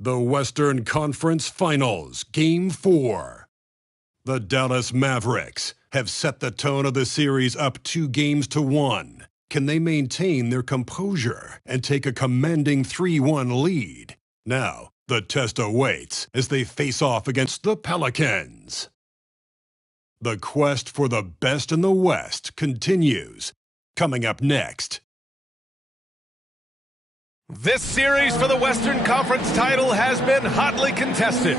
The Western Conference Finals, Game 4. The Dallas Mavericks have set the tone of the series up 2-1. Can they maintain their composure and take a commanding 3-1 lead? Now, the test awaits as they face off against the Pelicans. The quest for the best in the West continues. Coming up next. This series for the Western Conference title has been hotly contested.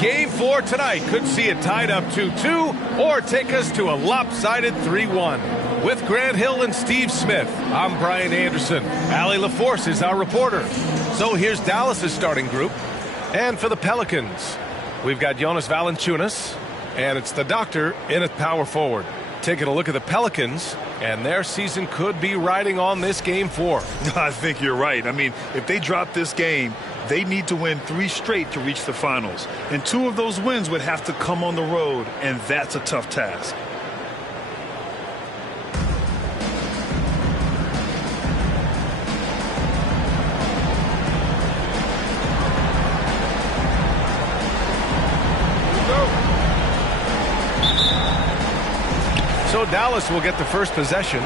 Game 4 tonight could see it tied up 2-2 or take us to a lopsided 3-1. With Grant Hill and Steve Smith, I'm Brian Anderson. Allie LaForce is our reporter. So here's Dallas' starting group. And for the Pelicans, we've got Jonas Valanciunas, and it's the doctor in at power forward. Taking a look at the Pelicans, and their season could be riding on this Game 4. I think you're right. I mean, if they drop this game, they need to win 3 straight to reach the finals. And 2 of those wins would have to come on the road, and that's a tough task. So Dallas will get the first possession.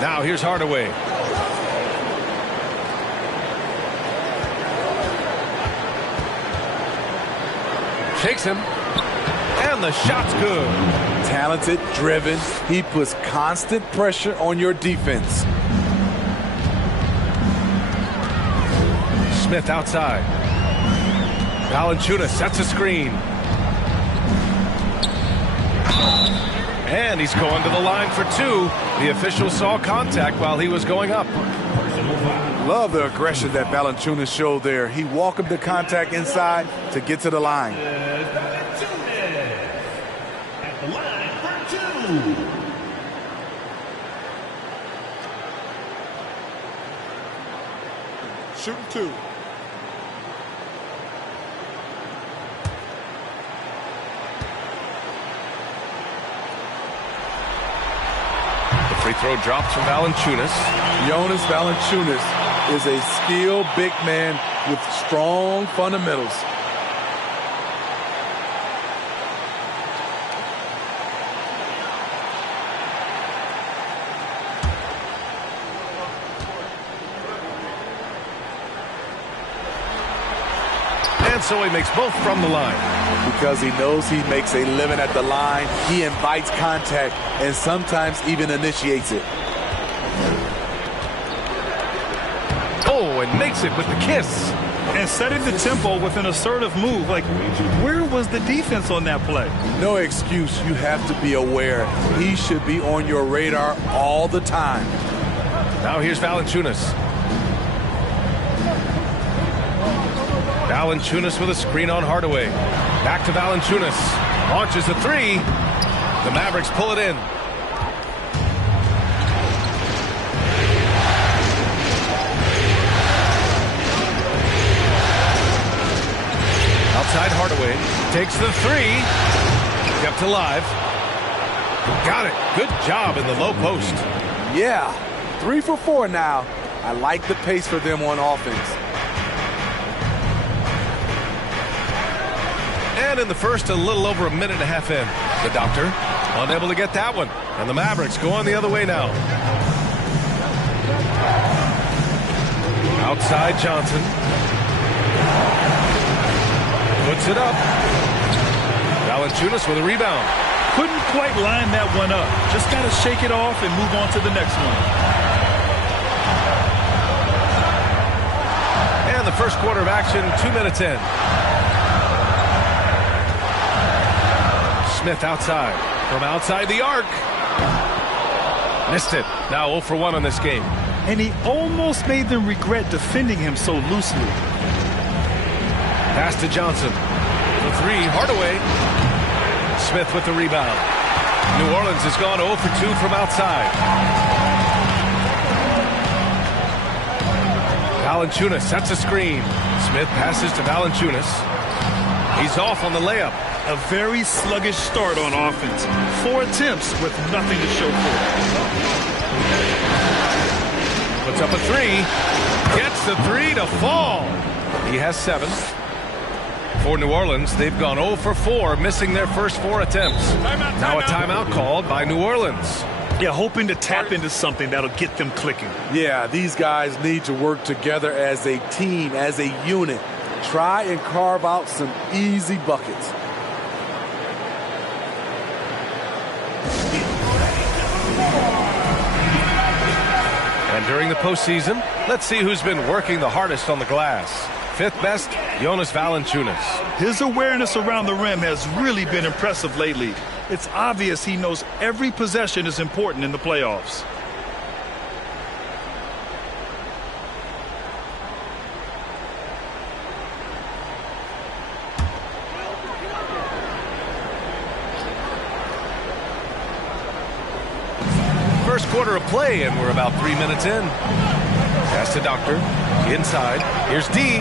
Now here's Hardaway. Shakes him. And the shot's good. Talented, driven. He puts constant pressure on your defense. Smith outside. Valanciunas sets a screen. And he's going to the line for 2. The official saw contact while he was going up. Love the aggression that Valanciunas showed there. He welcomed the contact inside to get to the line. At the line for 2. Shooting 2. Free throw drops from Valanciunas. Jonas Valanciunas is a skilled big man with strong fundamentals. And so he makes both from the line. Because he knows he makes a living at the line, he invites contact and sometimes even initiates it. Oh, and makes it with the kiss. And setting the tempo with an assertive move. Like, where was the defense on that play? No excuse. You have to be aware. He should be on your radar all the time. Now here's Valanciunas. Valanciunas with a screen on Hardaway. Back to Valanciunas. Launches a 3. The Mavericks pull it in. Outside Hardaway. Takes the 3. Kept alive. Got it. Good job in the low post. Yeah. 3 for 4 now. I like the pace for them on offense. And in the first, a little over a minute and a half in. The doctor unable to get that one. And the Mavericks going the other way now. Outside Johnson. Puts it up. Valanciunas with a rebound. Couldn't quite line that one up. Just got to shake it off and move on to the next one. And the first quarter of action, 2 minutes in. Smith outside. From outside the arc. Missed it. Now 0 for 1 on this game. And he almost made them regret defending him so loosely. Pass to Johnson. The 3, Hardaway. Smith with the rebound. New Orleans has gone 0 for 2 from outside. Valanciunas sets a screen. Smith passes to Valanciunas. He's off on the layup. A very sluggish start on offense. 4 attempts with nothing to show for it. Puts up a 3. Gets the three to fall. He has 7. For New Orleans, they've gone 0 for 4, missing their first 4 attempts. Now a timeout called by New Orleans. Yeah, hoping to tap into something that'll get them clicking. Yeah, these guys need to work together as a team, as a unit. Try and carve out some easy buckets. And during the postseason, let's see who's been working the hardest on the glass. 5th best, Jonas Valanciunas. His awareness around the rim has really been impressive lately. It's obvious he knows every possession is important in the playoffs. First quarter of play, and we're about 3 minutes in. Pass to Doctor. Inside. Here's D.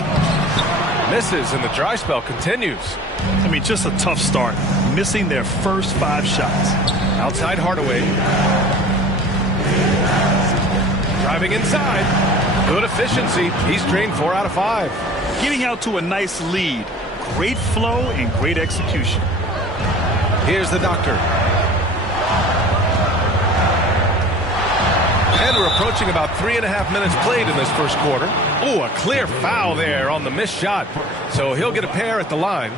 Misses, and the dry spell continues. I mean, just a tough start. Missing their first 5 shots. Outside Hardaway. Driving inside. Good efficiency. He's drained 4 out of 5. Getting out to a nice lead. Great flow and great execution. Here's the Doctor. And we're approaching about 3.5 minutes played in this first quarter. Oh, a clear foul there on the missed shot. So he'll get a pair at the line.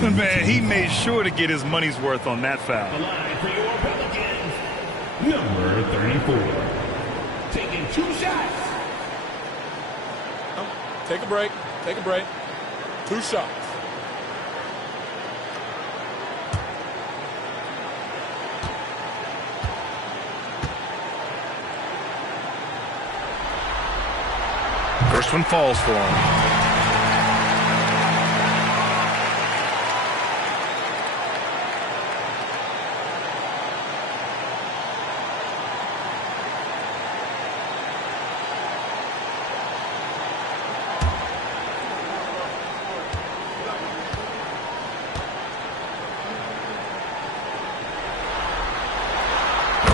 Man, he made sure to get his money's worth on that foul. The line for your Pelicans, number 34. Taking 2 shots. Take a break. Take a break. 2 shots. First one falls for him.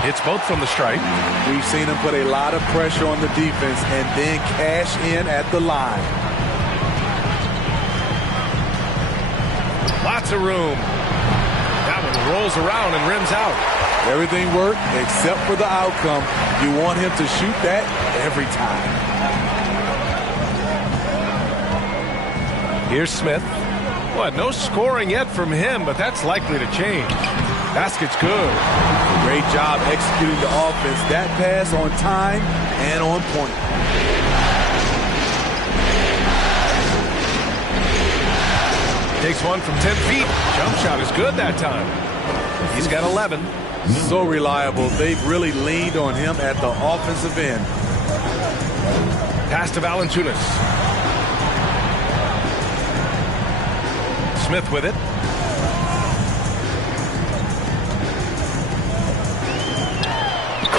Hits both from the stripe. We've seen him put a lot of pressure on the defense and then cash in at the line. Lots of room. That one rolls around and rims out. Everything worked except for the outcome. You want him to shoot that every time. Here's Smith. Well, no scoring yet from him, but that's likely to change. Basket's good. Great job executing the offense. That pass on time and on point. Takes one from 10 feet. Jump shot is good that time. He's got 11. So reliable. They've really leaned on him at the offensive end. Pass to Valanciunas. Smith with it.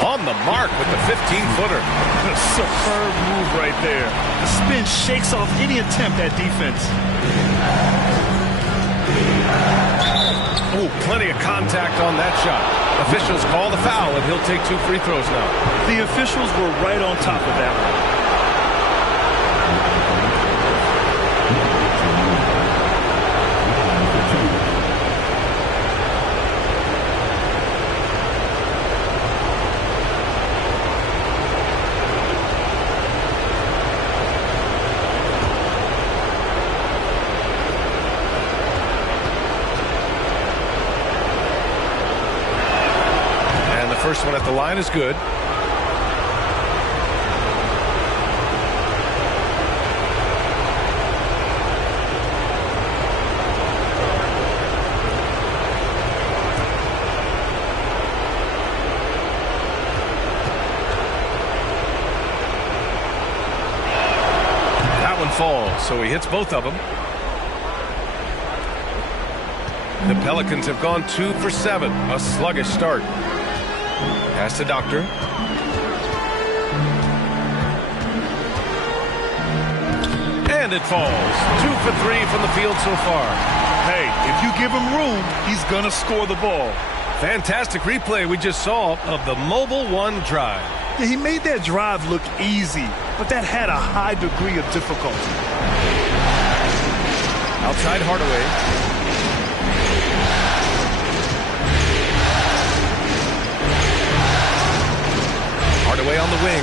On the mark with the 15-footer. A superb move right there. The spin shakes off any attempt at defense. Oh, plenty of contact on that shot. Officials call the foul, and he'll take 2 free throws now. The officials were right on top of that one. First one at the line is good. That one falls, so he hits both of them. The Pelicans have gone 2 for 7, a sluggish start. Pass to Doctor. And it falls. 2 for 3 from the field so far. Hey, if you give him room, he's going to score the ball. Fantastic replay we just saw of the Mobile One drive. Yeah, he made that drive look easy, but that had a high degree of difficulty. Outside Hardaway. Hardaway on the wing.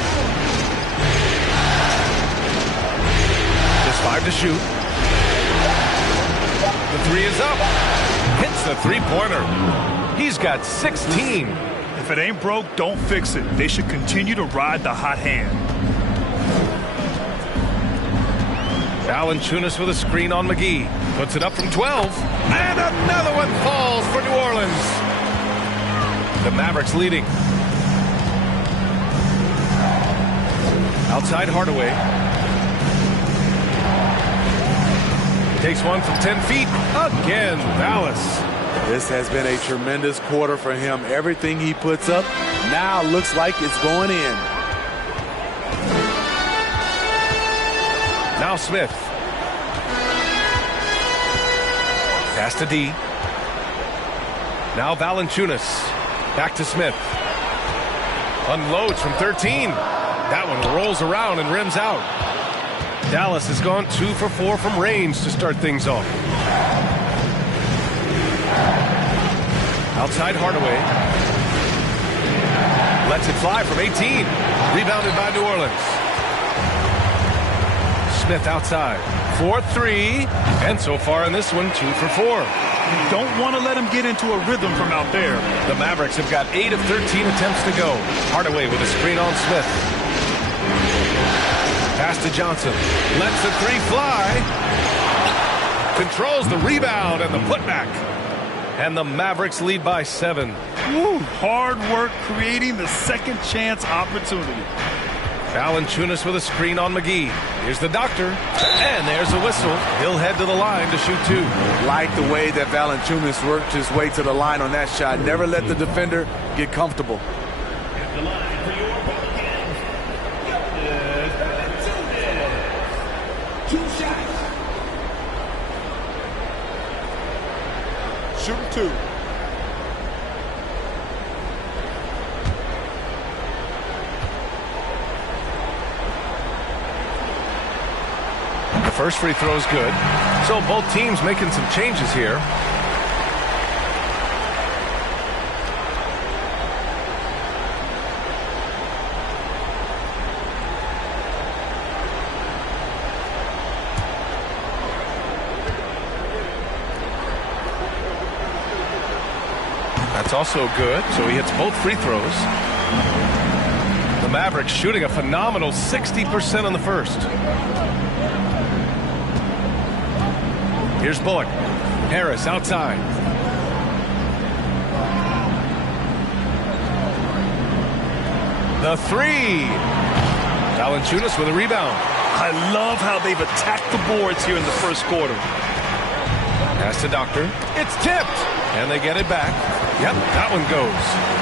Just 5 to shoot. The 3 is up. Hits the three-pointer. He's got 16. If it ain't broke, don't fix it. They should continue to ride the hot hand. Valanciunas with a screen on McGee. Puts it up from 12. And another one falls for New Orleans. The Mavericks leading. Outside Hardaway. Takes one from 10 feet. Again, Dallas. This has been a tremendous quarter for him. Everything he puts up now looks like it's going in. Now Smith. Pass to D. Now Valanciunas. Back to Smith. Unloads from 13. That one rolls around and rims out. Dallas has gone 2 for 4 from range to start things off. Outside Hardaway. Lets it fly from 18. Rebounded by New Orleans. Smith outside. 4-3. And so far in this one, 2 for 4. You don't want to let him get into a rhythm from out there. The Mavericks have got 8 of 13 attempts to go. Hardaway with a screen on Smith. Pass to Johnson. Lets the 3 fly. Controls the rebound and the putback. And the Mavericks lead by 7. Woo, hard work creating the second chance opportunity. Valanciunas with a screen on McGee. Here's the doctor. And there's a whistle. He'll head to the line to shoot 2. Like the way that Valanciunas worked his way to the line on that shot. Never let the defender get comfortable. At the line for your Pelicans, Valanciunas. 2 shots. Shoot 2. The first free throw is good. So both teams making some changes here. That's also good. So he hits both free throws. The Mavericks shooting a phenomenal 60% on the first. Here's Bullock. Harris outside. The 3. Valanciunas with a rebound. I love how they've attacked the boards here in the first quarter. Pass to Doctor. It's tipped. And they get it back. Yep, that one goes.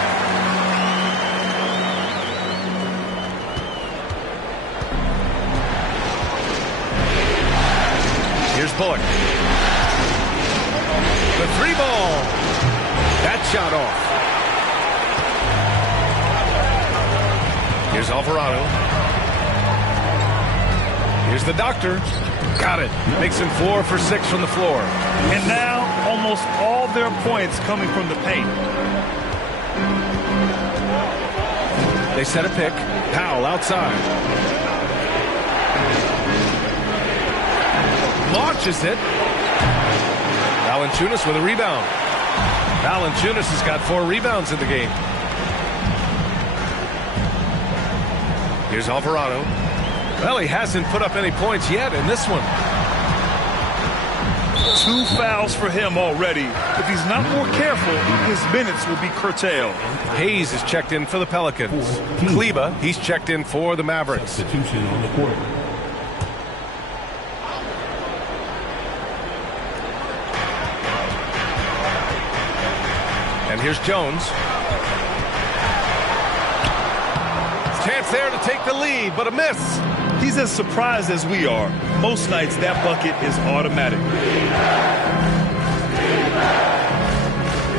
Here's Bullock. The 3-ball. That shot off. Here's Alvarado. Here's the Doctor. Got it. Makes him 4 for 6 from the floor. And now almost all their points coming from the paint. They set a pick. Powell outside. Launches it. Valanciunas with a rebound. Valanciunas has got 4 rebounds in the game. Here's Alvarado. Well, he hasn't put up any points yet in this one. 2 fouls for him already. If he's not more careful, his minutes will be curtailed. Hayes is checked in for the Pelicans. Kleba, he's checked in for the Mavericks. Substitution on the court. And here's Jones. Chance there to take the lead, but a miss. He's as surprised as we are. Most nights that bucket is automatic.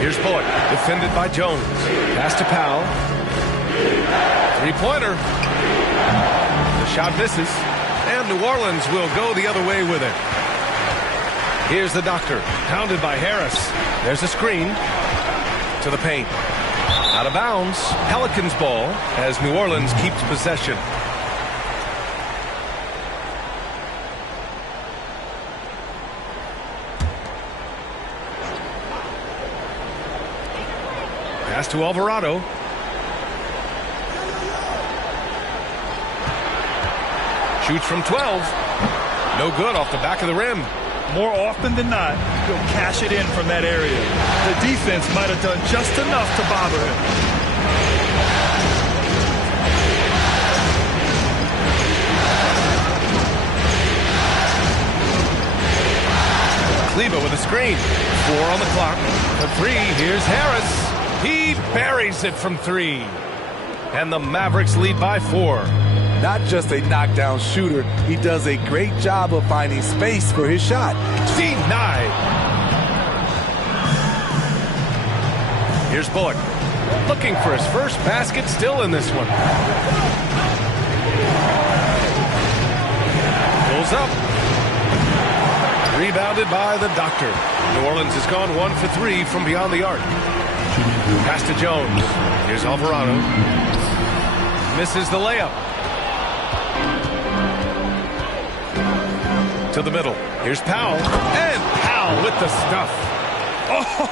Here's Bullock, defended by Jones. Pass to Powell. Three-pointer. The shot misses, and New Orleans will go the other way with it. Here's the doctor, pounded by Harris. There's a screen to the paint. Out of bounds, Pelicans ball as New Orleans keeps possession. Pass to Alvarado. Shoots from 12. No good off the back of the rim. More often than not, he'll cash it in from that area. The defense might have done just enough to bother him. Kleber with a screen. 4 on the clock. For 3, here's Harris. He buries it from 3. And the Mavericks lead by 4. Not just a knockdown shooter, he does a great job of finding space for his shot. Denied. Here's Bullock. Looking for his first basket, still in this one. Pulls up. Rebounded by the doctor. New Orleans has gone 1 for 3 from beyond the arc. Pass to Jones. Here's Alvarado. Misses the layup. To the middle. Here's Powell. And Powell with the stuff.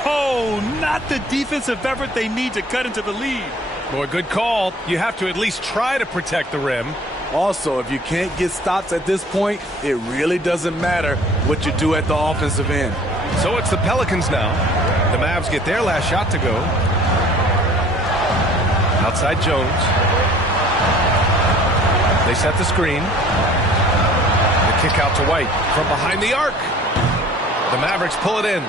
Oh, not the defensive effort they need to cut into the lead. Boy, good call. You have to at least try to protect the rim. Also, if you can't get stops at this point, it really doesn't matter what you do at the offensive end. So it's the Pelicans now. The Mavs get their last shot to go. Outside Jones. They set the screen. The kick out to White from behind the arc. The Mavericks pull it in.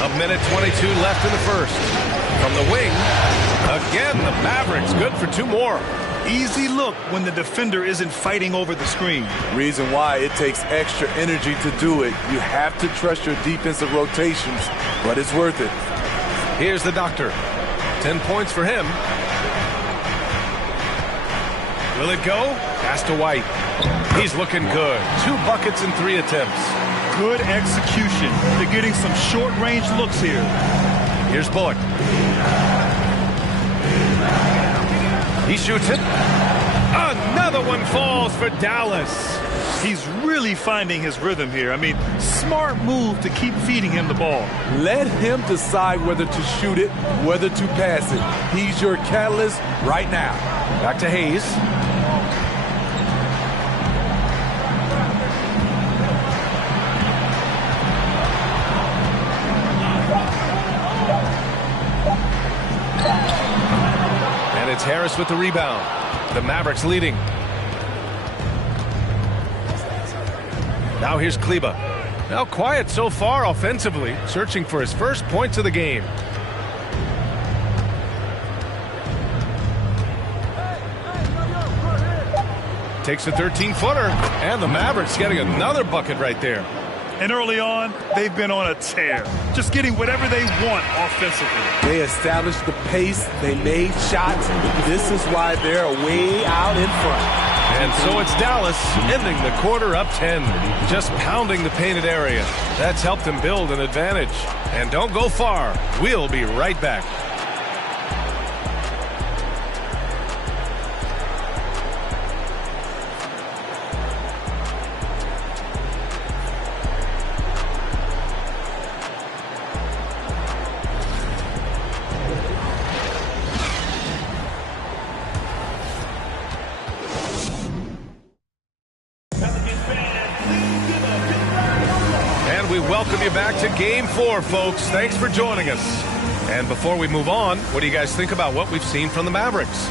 A minute 22 left in the first. From the wing, again the Mavericks good for 2 more. Easy look when the defender isn't fighting over the screen. Reason why it takes extra energy to do it. You have to trust your defensive rotations, but it's worth it. Here's the doctor. 10 points for him. Will it go? Pass to White. He's looking good. 2 buckets in 3 attempts. Good execution. They're getting some short-range looks here. Here's Bullock. He shoots it. Another one falls for Dallas. He's really finding his rhythm here. I mean, smart move to keep feeding him the ball. Let him decide whether to shoot it, whether to pass it. He's your catalyst right now. Back to Hayes. It's Harris with the rebound. The Mavericks leading. Now here's Kleber. Now quiet so far offensively, searching for his first points of the game. Takes a 13-footer, and the Mavericks getting another bucket right there. And early on, they've been on a tear, just getting whatever they want offensively. They established the pace, they made shots. This is why they're way out in front. And so it's Dallas ending the quarter up 10, just pounding the painted area. That's helped them build an advantage. And don't go far. We'll be right back. Welcome you back to Game 4, folks. Thanks for joining us. And before we move on, what do you guys think about what we've seen from the Mavericks?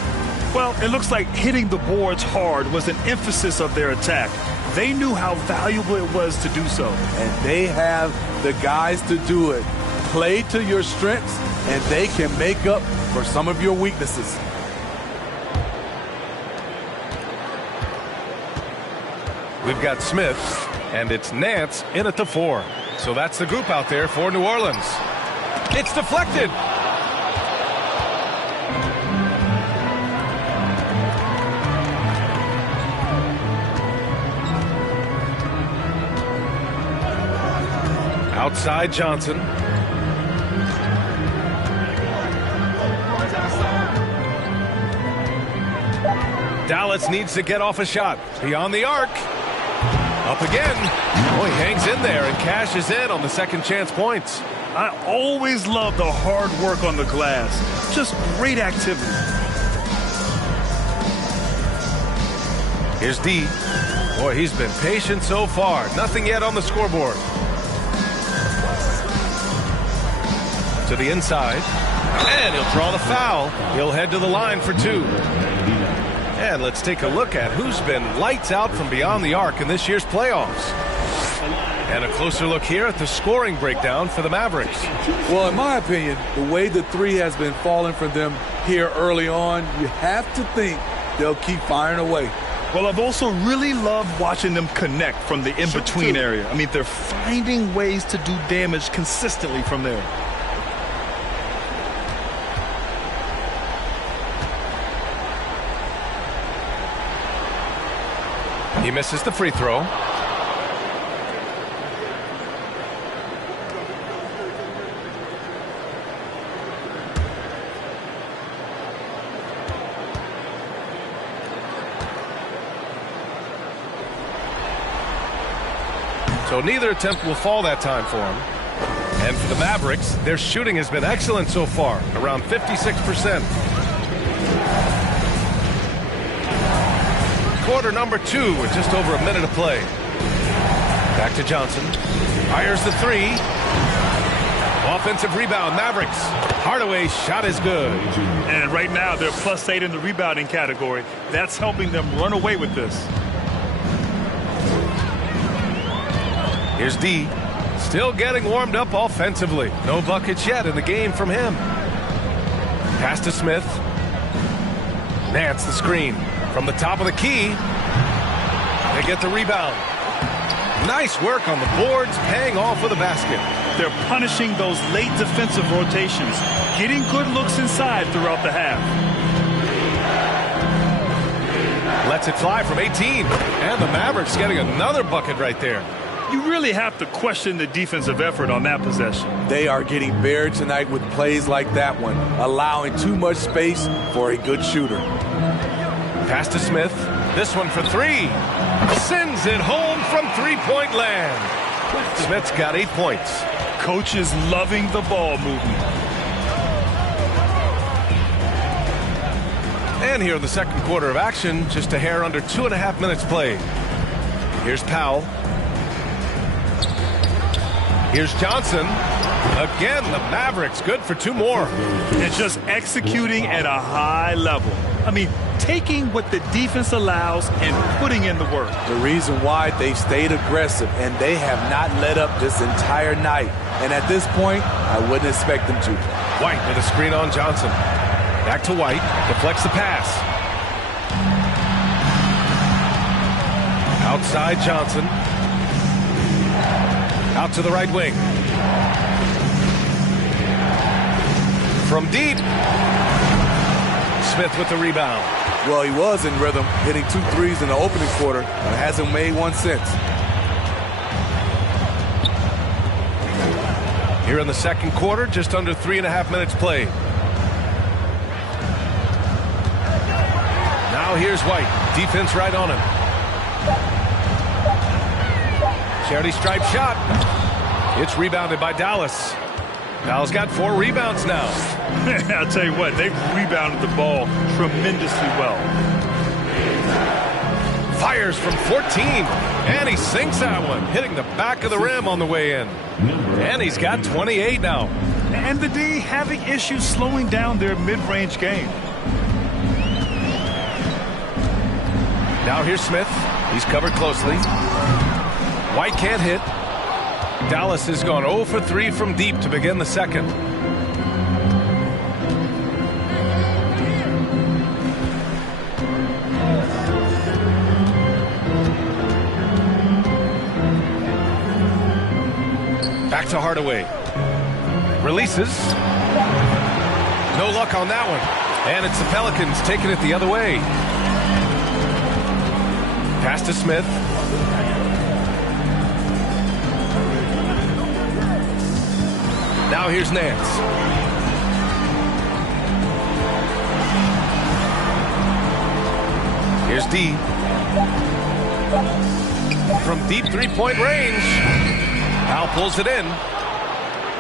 Well, it looks like hitting the boards hard was an emphasis of their attack. They knew how valuable it was to do so. And they have the guys to do it. Play to your strengths, and they can make up for some of your weaknesses. We've got Smith, and it's Nance in at the 4. So that's the group out there for New Orleans. It's deflected. Outside Johnson. Dallas needs to get off a shot. Beyond the arc. Up again. Oh, he hangs in there and cashes in on the second chance points. I always love the hard work on the glass. Just great activity. Here's D. Boy, he's been patient so far. Nothing yet on the scoreboard. To the inside. And he'll draw the foul. He'll head to the line for two. And let's take a look at who's been lights out from beyond the arc in this year's playoffs. And a closer look here at the scoring breakdown for the Mavericks. Well, in my opinion, the way the three has been falling for them here early on, you have to think they'll keep firing away. Well, I've also really loved watching them connect from the in-between area. I mean, they're finding ways to do damage consistently from there. He misses the free throw. So neither attempt will fall that time for him. And for the Mavericks, their shooting has been excellent so far, around 56%. Quarter number 2 with just over a minute of play. Back to Johnson. Fires the three. Offensive rebound, Mavericks. Hardaway's shot is good. And right now, they're +8 in the rebounding category. That's helping them run away with this. Here's D. Still getting warmed up offensively. No buckets yet in the game from him. Pass to Smith. Nance the screen. From the top of the key. They get the rebound. Nice work on the boards, paying off with a basket. They're punishing those late defensive rotations, getting good looks inside throughout the half. Lets it fly from 18. And the Mavericks getting another bucket right there. You really have to question the defensive effort on that possession. They are getting buried tonight with plays like that one, allowing too much space for a good shooter. Pass to Smith. This one for three. Sends it home from three-point land. Smith's got 8 points. Coach is loving the ball movement. And here in the second quarter of action, just a hair under 2.5 minutes played. Here's Powell. Here's Johnson. Again, the Mavericks good for 2 more. And just executing at a high level. I mean, taking what the defense allows and putting in the work. The reason why they stayed aggressive and they have not let up this entire night. And at this point, I wouldn't expect them to. White with a screen on Johnson. Back to White. Deflects the pass. Outside Johnson. Out to the right wing. From deep. Smith with the rebound. Well, he was in rhythm, hitting 2 threes in the opening quarter, but hasn't made one since. Here in the second quarter, just under 3.5 minutes played. Now here's White. Defense right on him. Charity stripe shot. It's rebounded by Dallas. Dallas got 4 rebounds now. I'll tell you what, they've rebounded the ball tremendously well. Fires from 14, and he sinks that one, hitting the back of the rim on the way in. And he's got 28 now. And the D having issues slowing down their mid-range game. Now here's Smith. He's covered closely. White can't hit. Dallas has gone 0 for 3 from deep to begin the second. Back to Hardaway. releases. No luck on that one. And it's the Pelicans taking it the other way. Pass to Smith. Now here's Nance. Here's D. From deep three-point range. Powell pulls it in.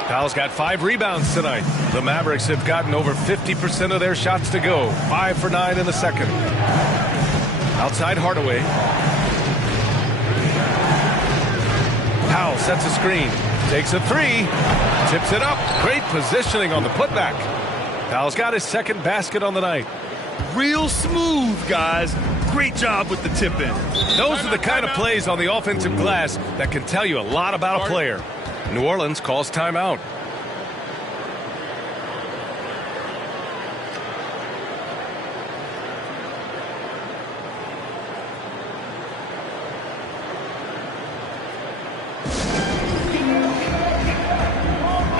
Powell's got 5 rebounds tonight. The Mavericks have gotten over 50% of their shots to go. 5 for 9 in the second. Outside Hardaway. Powell sets a screen. Takes a 3. Tips it up. Great positioning on the putback. Powell's got his second basket on the night. Real smooth, guys. Great job with the tip-in. Those are the kind of plays on the offensive glass that can tell you a lot about a player. New Orleans calls timeout.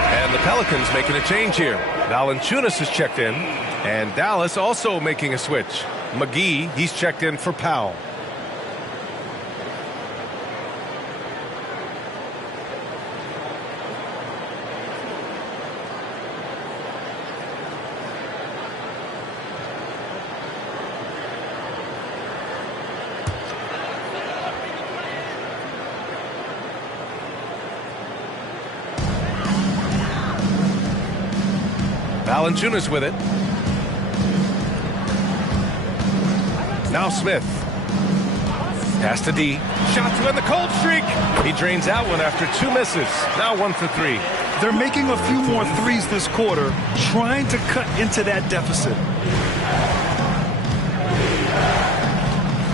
And the Pelicans making a change here. Valanciunas is checked in, and Dallas also making a switch. McGee, he's checked in for Powell. Valanciunas with it. Now Smith. Pass to D. Shot to end the cold streak. He drains that one after 2 misses. Now 1 for 3. They're making a few more threes this quarter, trying to cut into that deficit.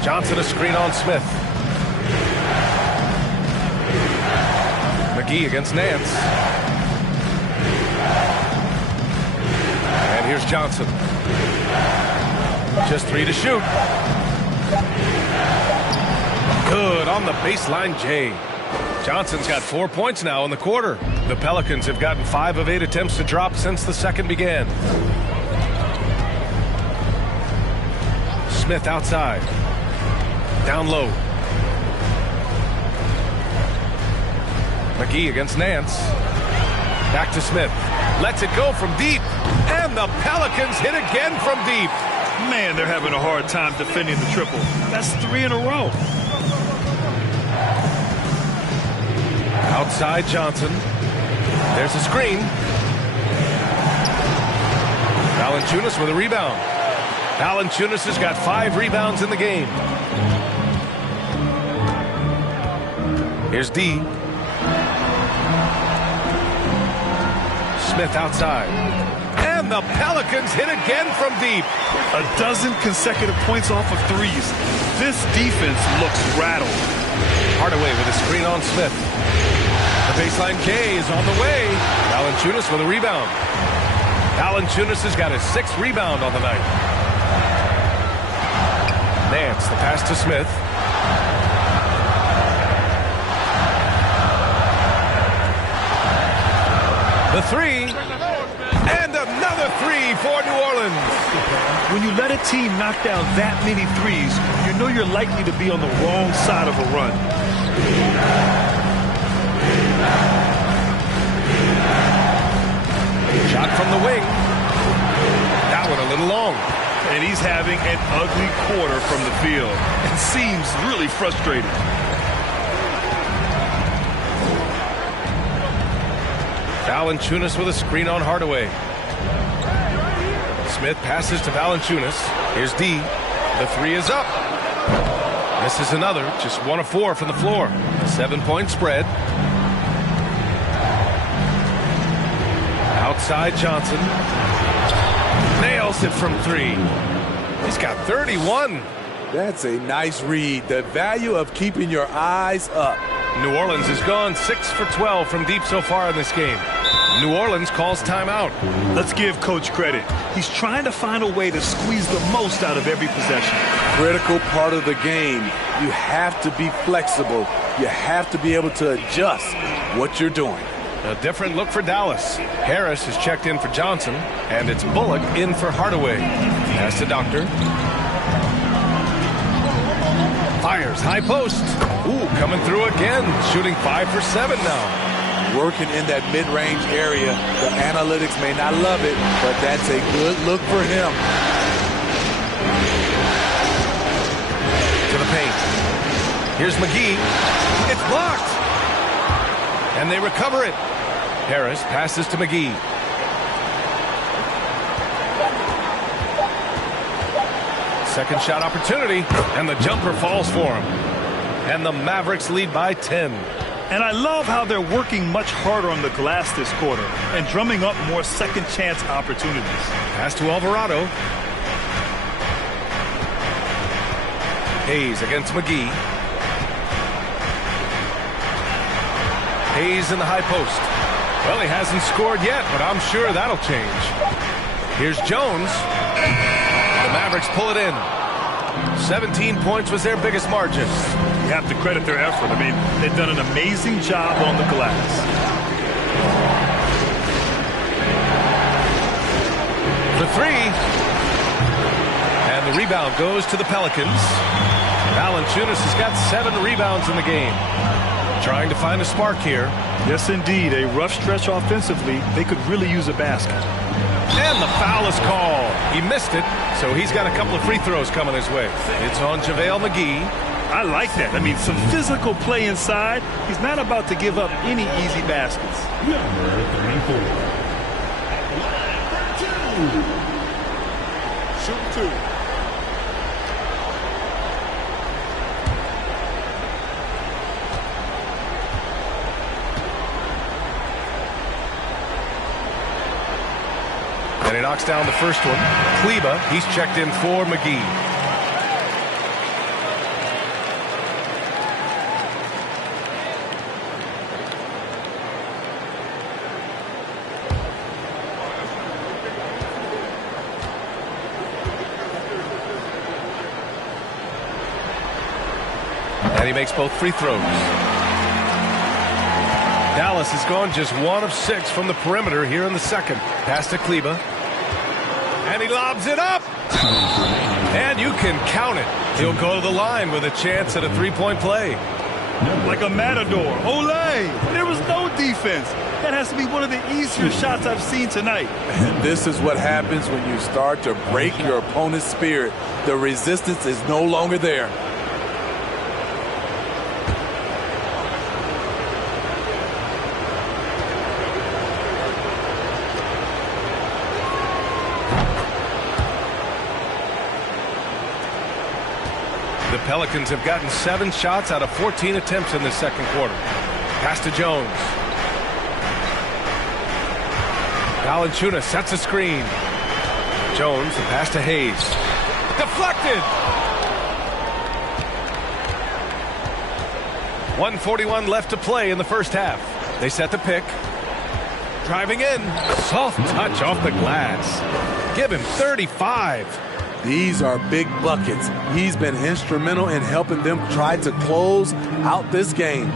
Johnson a screen on Smith. McGee against Nance. And here's Johnson. Just 3 to shoot. Good on the baseline, Jay. Johnson's got 4 points now in the quarter. The Pelicans have gotten 5 of 8 attempts to drop since the second began. Smith outside. Down low. McGee against Nance. Back to Smith. Lets it go from deep. And the Pelicans hit again from deep. Man, they're having a hard time defending the triple. That's 3 in a row. Outside Johnson. There's a screen. Valanciunas with a rebound. Valanciunas has got 5 rebounds in the game. Here's D. Smith outside. And the Pelicans hit again from deep. 12 consecutive points off of threes. This defense looks rattled. Hardaway with a screen on Smith. The baseline K is on the way. Valanciunas with a rebound. Valanciunas has got his 6th rebound on the night. Nance, the pass to Smith. The 3. And another 3 for New Orleans. When you let a team knock down that many threes, you know you're likely to be on the wrong side of a run. Shot from the wing. That one a little long. And he's having an ugly quarter from the field. It seems really frustrating. Valanciunas with a screen on Hardaway. Smith passes to Valanciunas. Here's D. The 3 is up. Misses another. Just 1 of 4 from the floor. 7-point spread. Outside Johnson. Nails it from 3. He's got 31. That's a nice read. The value of keeping your eyes up. New Orleans has gone 6 for 12 from deep so far in this game. New Orleans calls timeout. Let's give Coach credit. He's trying to find a way to squeeze the most out of every possession. Critical part of the game. You have to be flexible. You have to be able to adjust what you're doing. A different look for Dallas. Harris is checked in for Johnson, and it's Bullock in for Hardaway. Pass to Doctor. Fires, high post. Ooh, coming through again. Shooting 5 for 7 now. Working in that mid-range area. The analytics may not love it, but that's a good look for him. To the paint. Here's McGee. It's blocked. And they recover it. Harris passes to McGee. Second shot opportunity, and the jumper falls for him. And the Mavericks lead by 10. And I love how they're working much harder on the glass this quarter and drumming up more second chance opportunities. Pass to Alvarado. Hayes against McGee. Hayes in the high post. Well, he hasn't scored yet, but I'm sure that'll change. Here's Jones. The Mavericks pull it in. 17 points was their biggest margin. You have to credit their effort. I mean, they've done an amazing job on the glass. For three. And the rebound goes to the Pelicans. Valanciunas has got 7 rebounds in the game. Trying to find a spark here. Yes, indeed. A rough stretch offensively. They could really use a basket. And the foul is called. He missed it, so he's got a couple of free throws coming his way. It's on JaVale McGee. I like that. I mean, some physical play inside. He's not about to give up any easy baskets. Number 34. Shoot 2. And he knocks down the first one. Kleba, he's checked in for McGee. And he makes both free throws. Dallas has gone just 1 of 6 from the perimeter here in the second. Pass to Kleba. And he lobs it up. And you can count it. He'll go to the line with a chance at a three-point play. Like a matador. Olay! There was no defense. That has to be one of the easier shots I've seen tonight. And this is what happens when you start to break your opponent's spirit. The resistance is no longer there. The Pelicans have gotten 7 shots out of 14 attempts in the second quarter. Pass to Jones. Valanciunas sets a screen. Jones, the pass to Hayes. Deflected! 1:41 left to play in the first half. They set the pick. Driving in. Soft touch off the glass. Give him 35. These are big buckets. He's been instrumental in helping them try to close out this game.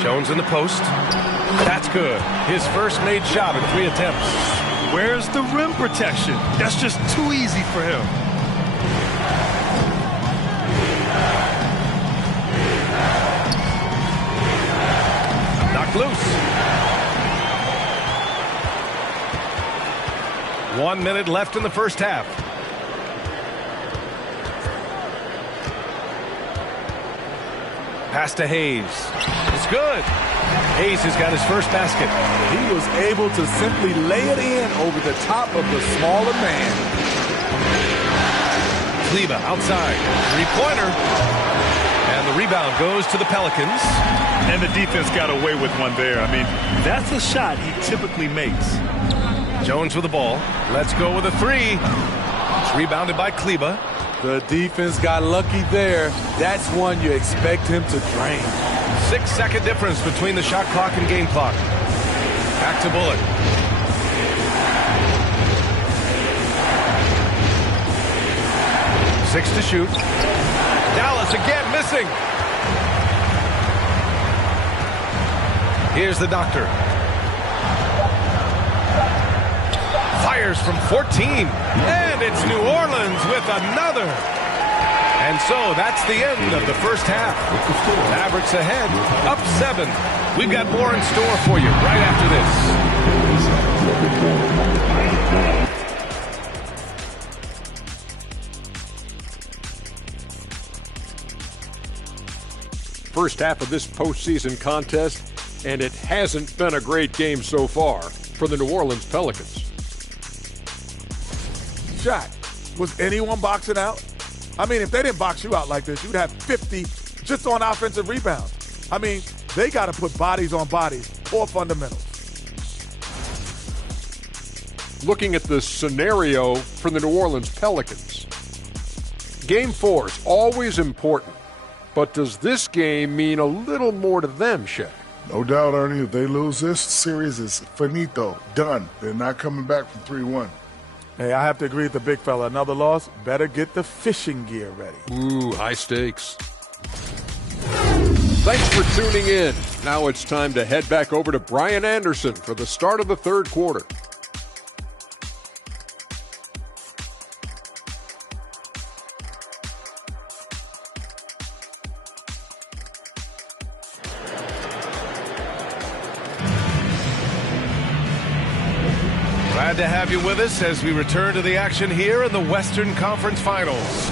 Jones in the post. That's good. His first made shot in 3 attempts. Where's the rim protection? That's just too easy for him. Knocked loose. 1 minute left in the first half. Pass to Hayes. It's good. Hayes has got his first basket. He was able to simply lay it in over the top of the smaller man. Kleba outside. Three-pointer. And the rebound goes to the Pelicans. And the defense got away with one there. I mean, that's a shot he typically makes. Jones with the ball. Let's go with a 3. It's rebounded by Kleba. The defense got lucky there. That's one you expect him to drain. 6-second difference between the shot clock and game clock. Back to Bullock. Six to shoot. Dallas again missing. Here's the doctor. Fires from 14. And it's New Orleans with another. And so that's the end of the first half. Mavericks ahead, up 7. We've got more in store for you right after this. First half of this postseason contest, and it hasn't been a great game so far for the New Orleans Pelicans. Shaq, was anyone boxing out? I mean, if they didn't box you out like this, you'd have 50 just on offensive rebounds. I mean, they got to put bodies on bodies or fundamentals. Looking at the scenario for the New Orleans Pelicans, Game 4 is always important, but does this game mean a little more to them, Shaq? No doubt, Ernie. If they lose this series, is finito, done. They're not coming back from 3-1. Hey, I have to agree with the big fella. Another loss, better get the fishing gear ready. Ooh, high stakes. Thanks for tuning in. Now it's time to head back over to Brian Anderson for the start of the third quarter. Glad to have you with us as we return to the action here in the Western Conference Finals.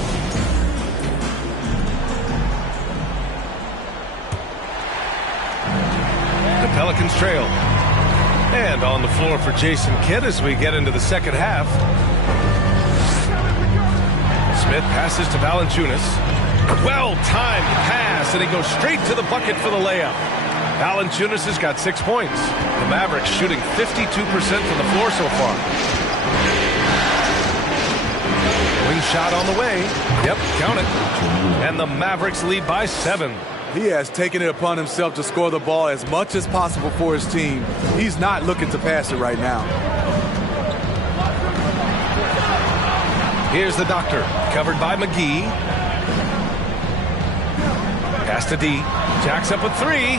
The Pelicans trail. And on the floor for Jason Kidd as we get into the second half. Smith passes to Valanciunas. Well-timed pass, and he goes straight to the bucket for the layup. Valanciunas has got 6 points. The Mavericks shooting 52% from the floor so far. Wing shot on the way. Yep, count it. And the Mavericks lead by 7. He has taken it upon himself to score the ball as much as possible for his team. He's not looking to pass it right now. Here's the doctor, covered by McGee. Pass to D. Jacks up a 3.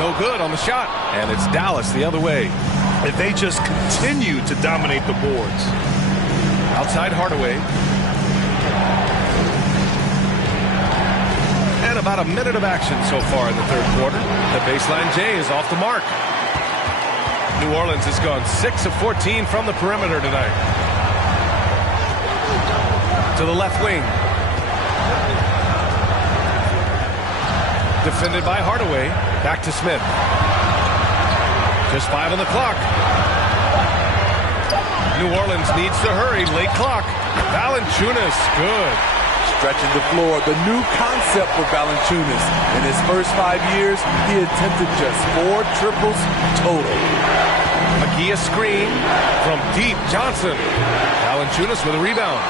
No good on the shot. And it's Dallas the other way. If they just continue to dominate the boards. Outside Hardaway. And about a minute of action so far in the third quarter. The baseline J is off the mark. New Orleans has gone 6 of 14 from the perimeter tonight. To the left wing. Defended by Hardaway. Back to Smith. Just 5 on the clock. New Orleans needs to hurry. Late clock. Valanciunas. Good. Stretching the floor. The new concept for Valanciunas. In his first 5 years, he attempted just 4 triples total. McGee a screen from deep. Johnson. Valanciunas with a rebound.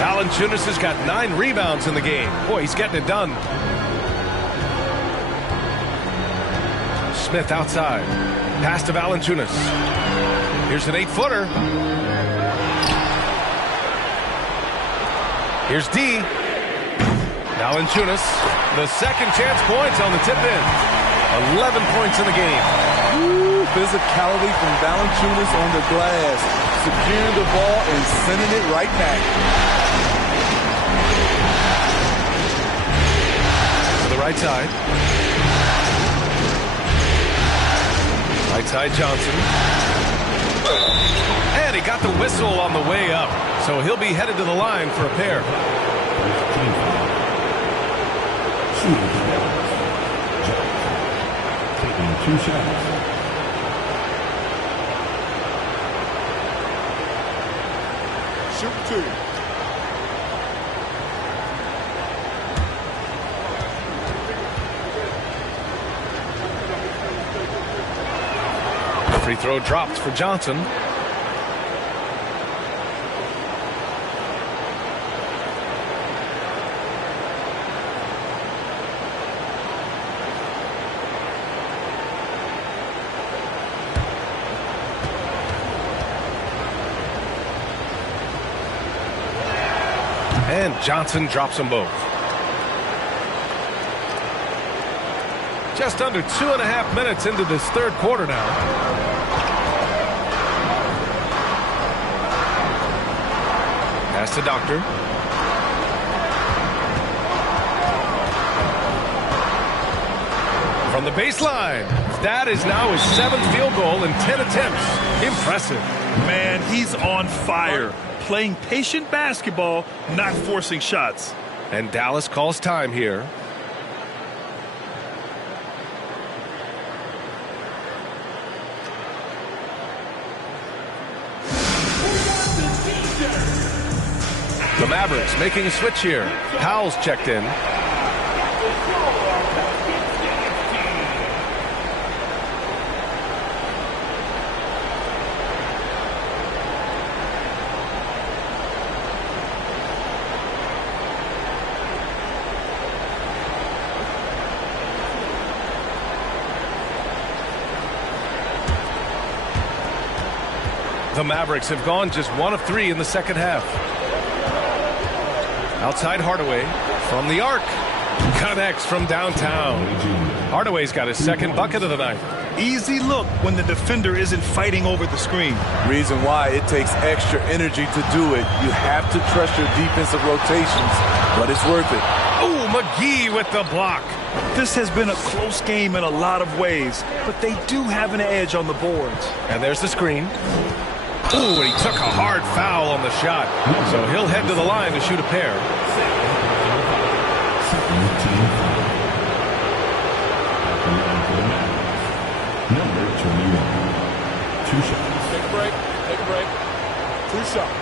Valanciunas has got 9 rebounds in the game. Boy, he's getting it done. Smith outside. Pass to Valanciunas. Here's an 8-footer. Here's D. Valanciunas. The second chance points on the tip-in. 11 points in the game. Ooh, physicality from Valanciunas on the glass. Securing the ball and sending it right back. To the right side. Right side Johnson. And he got the whistle on the way up. So he'll be headed to the line for a pair. Taking 2 shots. Shoot 2. Free throw dropped for Johnson. And Johnson drops them both. Just under 2.5 minutes into this third quarter now. Pass to Doctor. From the baseline. That is now his 7th field goal in 10 attempts. Impressive. Man, he's on fire. Playing patient basketball, not forcing shots. And Dallas calls time here. The Mavericks making a switch here. Powell's checked in. The Mavericks have gone just 1 of 3 in the second half. Outside Hardaway from the arc. Connects from downtown. Hardaway's got his 2nd bucket of the night. Easy look when the defender isn't fighting over the screen. Reason why it takes extra energy to do it. You have to trust your defensive rotations, but it's worth it. Oh, McGee with the block. This has been a close game in a lot of ways, but they do have an edge on the boards. And there's the screen. Ooh, and he took a hard foul on the shot. So he'll head to the line to shoot a pair. Number 21. 2 shots. Take a break. Take a break. 2 shots.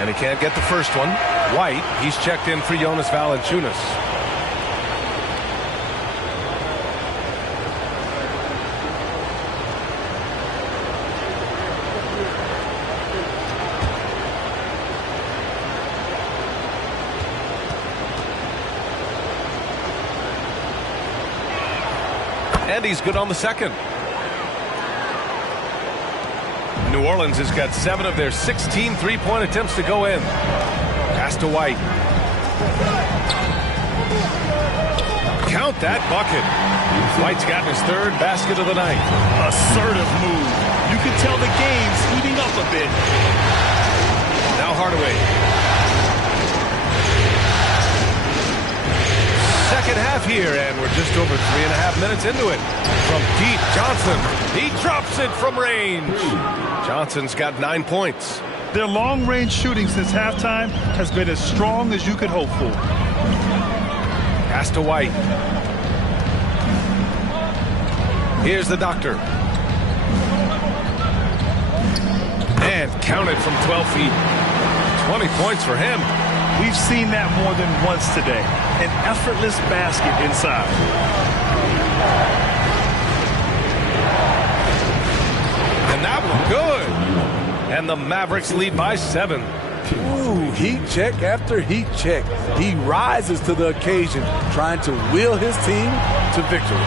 And he can't get the first one. White, he's checked in for Jonas Valanciunas. And he's good on the second. New Orleans has got 7 of their 16 three-point attempts to go in. Pass to White. Count that bucket. White's gotten his 3rd basket of the night. Assertive move. You can tell the game's heating up a bit. Now Hardaway. Second half here, and we're just over 3.5 minutes into it. From deep, Johnson. He drops it from range. Johnson's got 9 points. Their long-range shooting since halftime has been as strong as you could hope for. Pass to White. Here's the Doctor. And counted from 12 feet. 20 points for him. We've seen that more than once today. An effortless basket inside. And that one good. And the Mavericks lead by 7. Ooh, heat check after heat check. He rises to the occasion, trying to will his team to victory.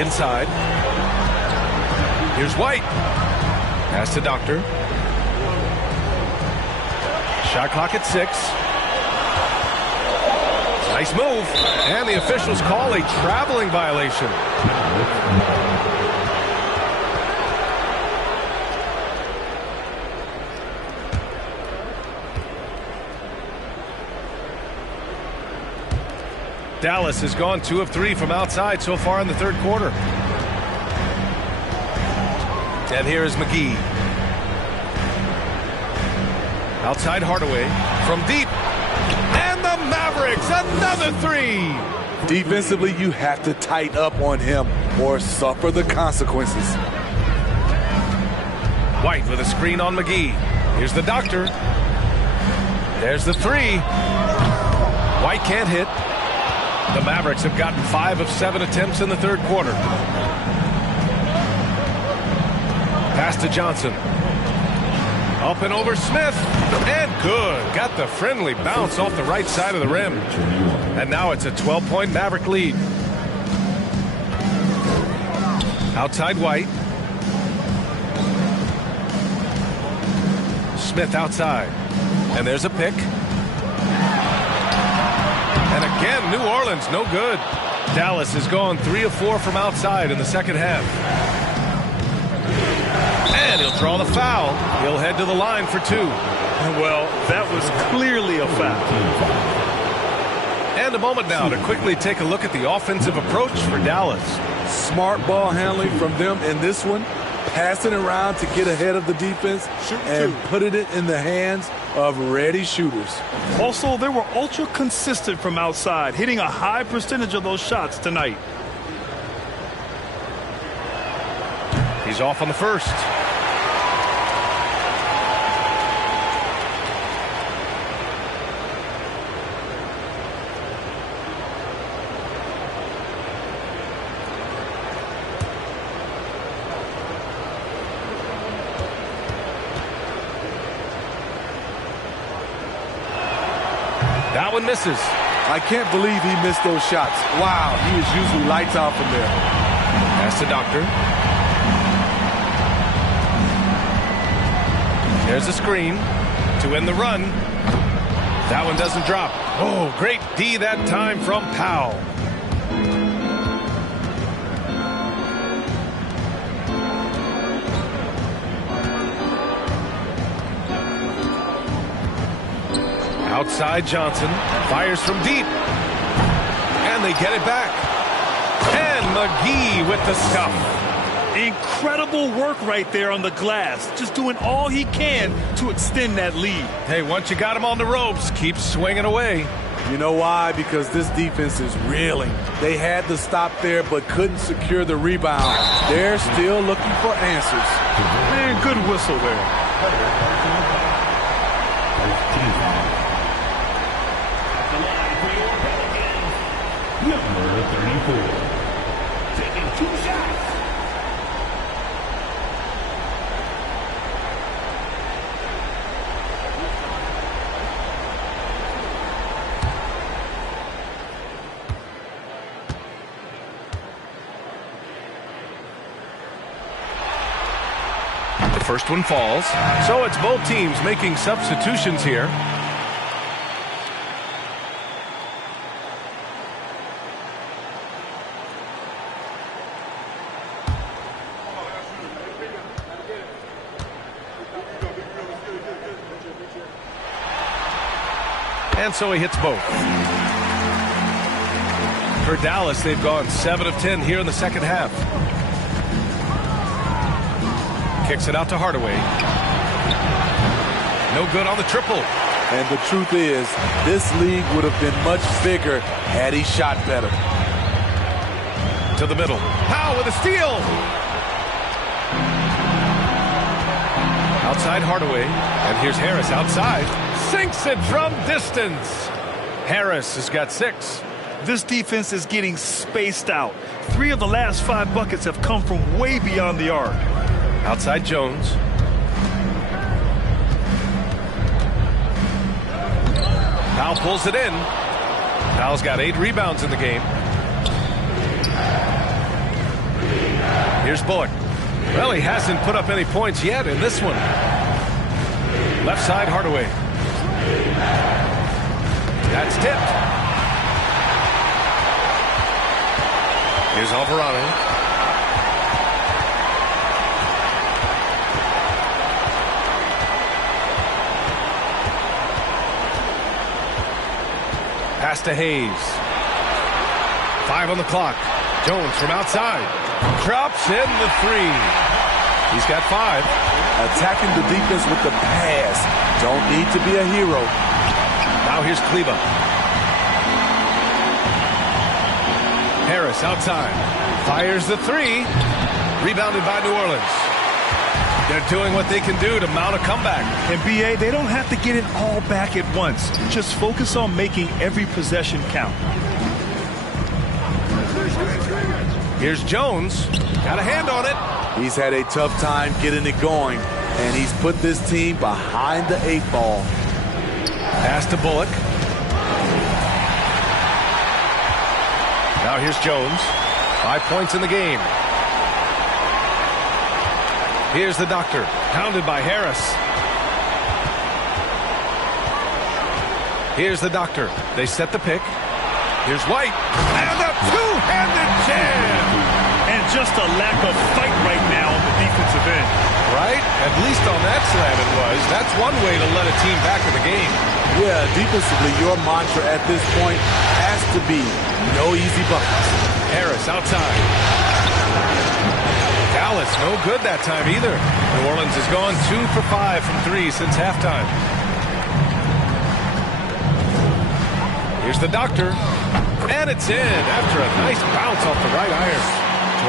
Inside. Here's White. Pass to Doctor. Shot clock at 6. Nice move. And the officials call a traveling violation. Dallas has gone 2 of 3 from outside so far in the third quarter. And here is McGee. Outside Hardaway from deep. And the Mavericks, another 3. Defensively, you have to tighten up on him or suffer the consequences. White with a screen on McGee. Here's the Doctor. There's the 3. White can't hit. The Mavericks have gotten 5 of 7 attempts in the third quarter. Pass to Johnson. Up and over Smith. And good. Got the friendly bounce off the right side of the rim. And now it's a 12-point Maverick lead. Outside White. Smith outside. And there's a pick. And again, New Orleans, no good. Dallas has gone 3 of 4 from outside in the second half. And he'll draw the foul. He'll head to the line for 2. Well, that was clearly a foul. And a moment now to quickly take a look at the offensive approach for Dallas. Smart ball handling from them in this one. Passing around to get ahead of the defense and putting it in the hands of ready shooters. Also, they were ultra consistent from outside, hitting a high percentage of those shots tonight. He's off on the first. That one misses. I can't believe he missed those shots. Wow, he is usually lights out from there. That's the Doctor. There's a screen to end the run. That one doesn't drop. Oh, great D that time from Powell. Outside Johnson, fires from deep, and they get it back. And McGee with the stuff. Incredible work right there on the glass, just doing all he can to extend that lead. Hey, once you got him on the ropes, keep swinging away. You know why? Because this defense is reeling. They had the stop there but couldn't secure the rebound. They're still looking for answers. Man, good whistle there. Number 34. Taking 2 shots. The first one falls. So it's both teams making substitutions here. And so he hits both. For Dallas, they've gone 7 of 10 here in the second half. Kicks it out to Hardaway. No good on the triple. And the truth is, this league would have been much bigger had he shot better. To the middle. Powell with a steal. Outside Hardaway. And here's Harris outside. Sinks it from distance. Harris has got 6. This defense is getting spaced out. 3 of the last 5 buckets have come from way beyond the arc. Outside Jones. Powell pulls it in. Powell's got 8 rebounds in the game. Here's Bullock. Well, he hasn't put up any points yet in this one. Left side Hardaway. That's tipped. Here's Alvarado. Pass to Hayes. 5 on the clock. Jones from outside. Drops in the 3. He's got 5. Attacking the defense with the pass. Don't need to be a hero. Now here's Kleba. Harris outside. Fires the 3. Rebounded by New Orleans. They're doing what they can do to mount a comeback. And BA, they don't have to get it all back at once. Just focus on making every possession count. Here's Jones. Got a hand on it. He's had a tough time getting it going, and he's put this team behind the 8 ball. Pass to Bullock. Now here's Jones. 5 points in the game. Here's the Doctor. Pounded by Harris. Here's the doctor. They set the pick. Here's White. And a two-handed jam. And just a lack of fight right now on the defensive end. Right? At least on that slam it was. That's one way to let a team back in the game. Yeah, defensively, your mantra at this point has to be no easy buckets. Harris outside. Dallas no good that time either. New Orleans has gone 2 for 5 from 3 since halftime. Here's the doctor. And it's in after a nice bounce off the right iron.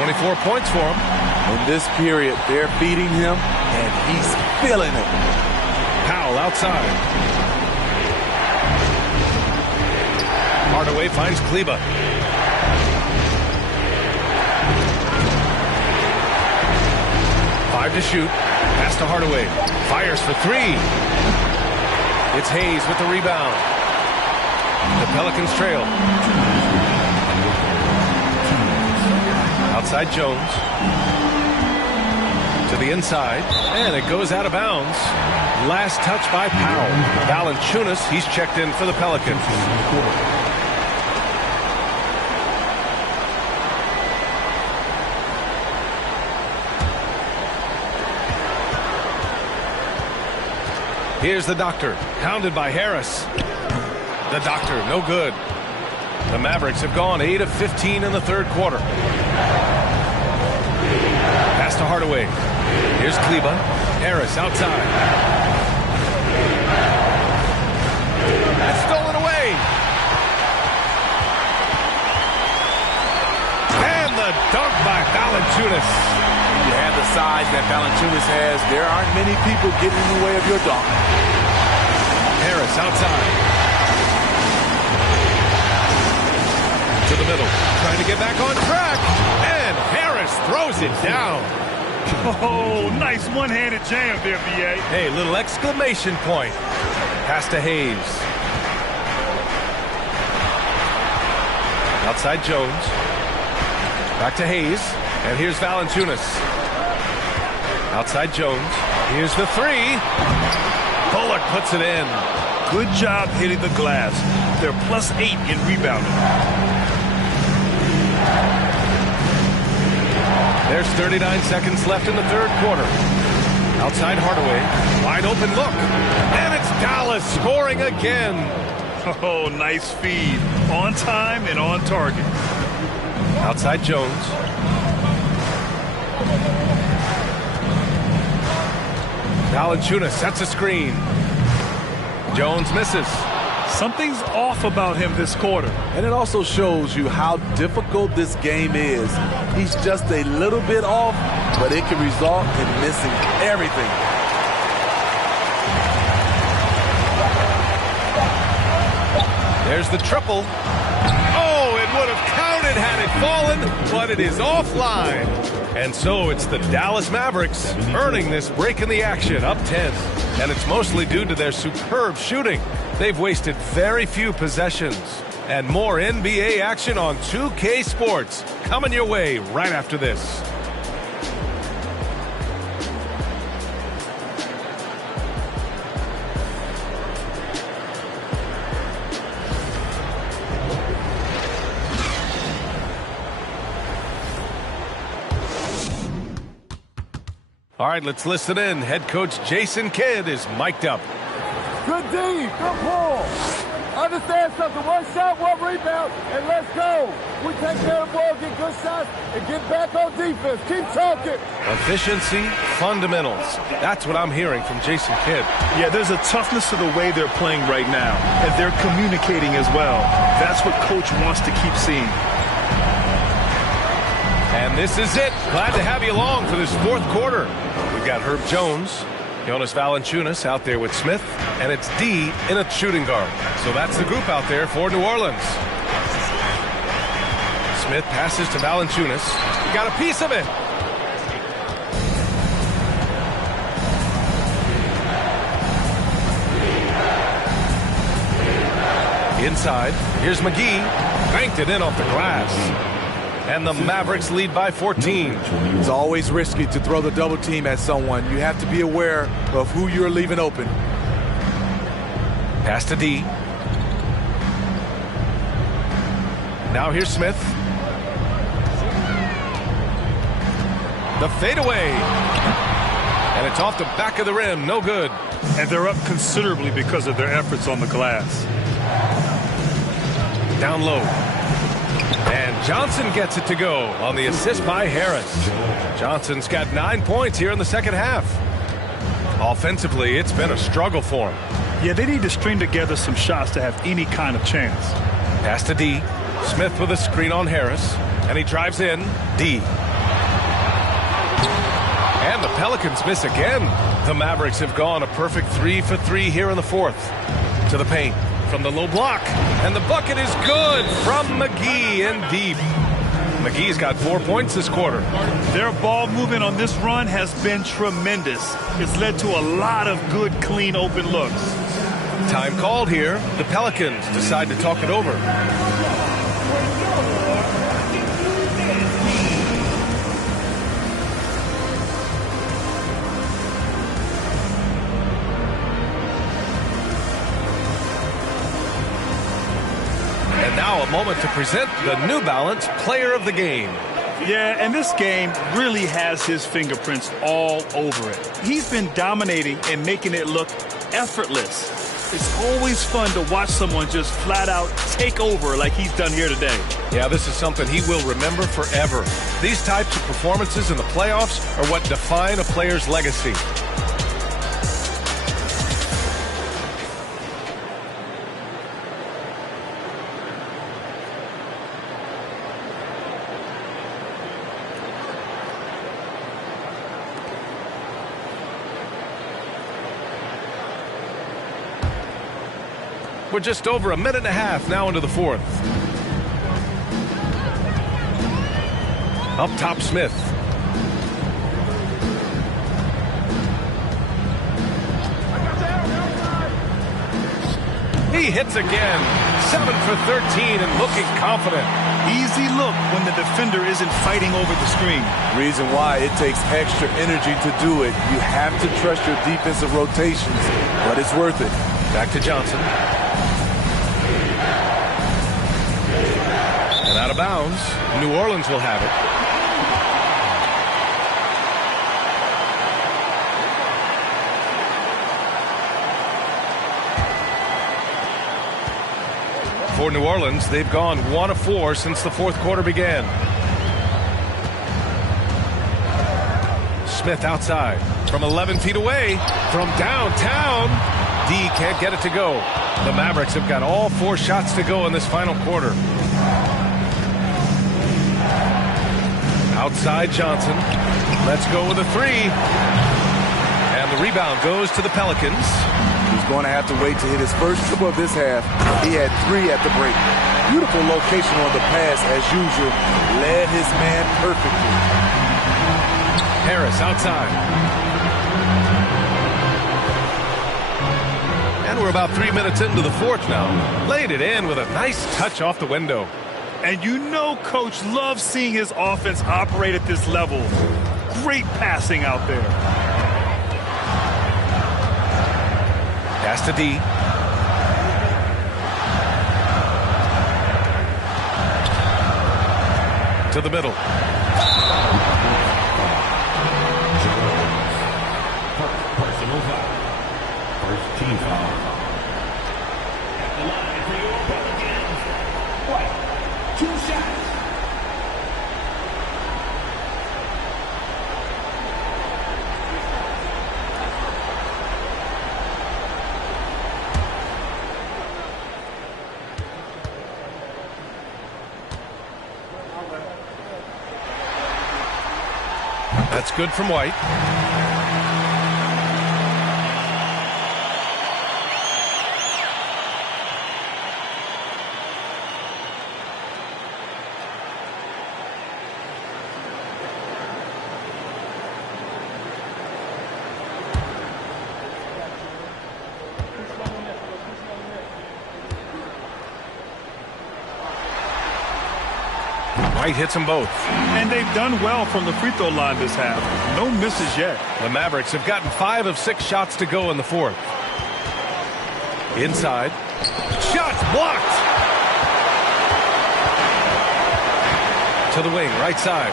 24 points for him. In this period, they're feeding him, and he's feeling it. Powell outside. Hardaway finds Kleba. Five to shoot. Pass to Hardaway. Fires for three. It's Hayes with the rebound. The Pelicans trail. Outside Jones. To the inside. And it goes out of bounds. Last touch by Powell. Valanciunas, he's checked in for the Pelicans. Here's the doctor, hounded by Harris. The doctor, no good. The Mavericks have gone 8 of 15 in the third quarter. Pass to Hardaway. Here's Kleba. Harris outside. That's stolen away. And the dunk by Valanciunas. You have the size that Valanciunas has. There aren't many people getting in the way of your dunk. Harris outside. To the middle. Trying to get back on track. And Harris throws it down. Oh, nice one-handed jam there, B.A. Hey, little exclamation point. Pass to Hayes. Outside Jones. Back to Hayes. And here's Valanciunas. Outside Jones. Here's the three. Bullock puts it in. Good job hitting the glass. They're +8 in rebounding. There's 39 seconds left in the third quarter. Outside Hardaway. Wide open look. And it's Dallas scoring again. Oh, nice feed. On time and on target. Outside Jones. Valanciunas sets a screen. Jones misses. Something's off about him this quarter. And it also shows you how difficult this game is. He's just a little bit off, but it can result in missing everything. There's the triple. Oh, it would have counted had it fallen, but it is offline. And so it's the Dallas Mavericks earning this break in the action, up 10. And it's mostly due to their superb shooting. They've wasted very few possessions. And more NBA action on 2K Sports coming your way right after this. All right, let's listen in. Head coach Jason Kidd is mic'd up. Good D, good pull. Understand something, one shot, one rebound, and let's go. We take care of the ball, get good shots, and get back on defense. Keep talking. Efficiency, fundamentals. That's what I'm hearing from Jason Kidd. Yeah, there's a toughness to the way they're playing right now, and they're communicating as well. That's what Coach wants to keep seeing. And this is it. Glad to have you along for this fourth quarter. We've got Herb Jones, Jonas Valanciunas out there with Smith, and it's D in a shooting guard. So that's the group out there for New Orleans. Smith passes to Valanciunas. He got a piece of it. Inside, here's McGee. Banked it in off the glass. And the Mavericks lead by 14. It's always risky to throw the double team at someone. You have to be aware of who you're leaving open. Pass to D. Now here's Smith. The fadeaway. And it's off the back of the rim. No good. And they're up considerably because of their efforts on the glass. Down low. And Johnson gets it to go on the assist by Harris. Johnson's got 9 points here in the second half. Offensively, it's been a struggle for him. Yeah, they need to string together some shots to have any kind of chance. Pass to D. Smith with a screen on Harris. And he drives in. D. And the Pelicans miss again. The Mavericks have gone a perfect 3 for 3 here in the fourth. To the paint from the low block. And the bucket is good from McGee and deep. McGee's got 4 points this quarter. Their ball movement on this run has been tremendous. It's led to a lot of good, clean, open looks. Time called here. The Pelicans decide to talk it over. And now a moment to present the New Balance Player of the Game. Yeah, and this game really has his fingerprints all over it. He's been dominating and making it look effortless. It's always fun to watch someone just flat out take over like he's done here today. Yeah, this is something he will remember forever. These types of performances in the playoffs are what define a player's legacy. We're just over a minute and a half now into the fourth. Up top, Smith. He hits again. 7 for 13 and looking confident. Easy look when the defender isn't fighting over the screen. Reason why it takes extra energy to do it. You have to trust your defensive rotations, but it's worth it. Back to Johnson. And out of bounds. New Orleans will have it. For New Orleans, they've gone 1 of 4 since the fourth quarter began. Smith outside from 11 feet away from downtown. D can't get it to go. The Mavericks have got all 4 shots to go in this final quarter. Outside Johnson. Let's go with a 3. And the rebound goes to the Pelicans. He's going to have to wait to hit his first triple of this half. He had 3 at the break. Beautiful location on the pass as usual. Led his man perfectly. Harris outside. And we're about 3 minutes into the fourth now. Laid it in with a nice touch off the window. And you know Coach loves seeing his offense operate at this level. Great passing out there. Pass to D. To the middle. Personal foul. First team foul. At the line for your Pelicans. White, 2 shots. That's good from White. White hits them both. And they've done well from the free throw line this half. No misses yet. The Mavericks have gotten 5 of 6 shots to go in the fourth. Inside. Shot blocked. To the wing, right side.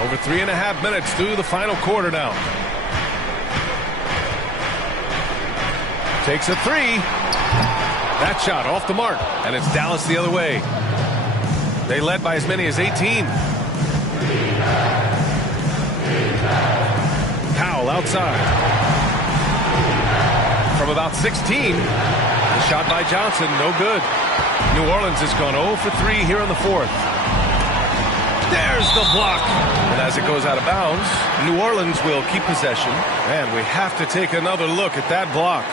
Over 3.5 minutes through the final quarter now. Takes a three. That shot off the mark, and it's Dallas the other way. They led by as many as 18. Powell outside. From about 16. The shot by Johnson, no good. New Orleans has gone 0 for 3 here in the fourth. There's the block. And as it goes out of bounds, New Orleans will keep possession. And we have to take another look at that block.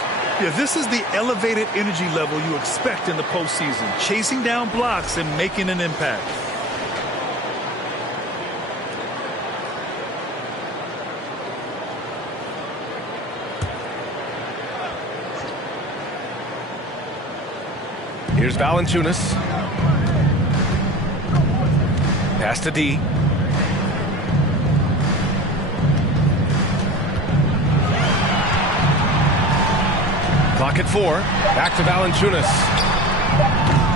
Yeah, this is the elevated energy level you expect in the postseason. Chasing down blocks and making an impact. Here's Valanciunas. Pass to D. Clock at 4. Back to Valanciunas.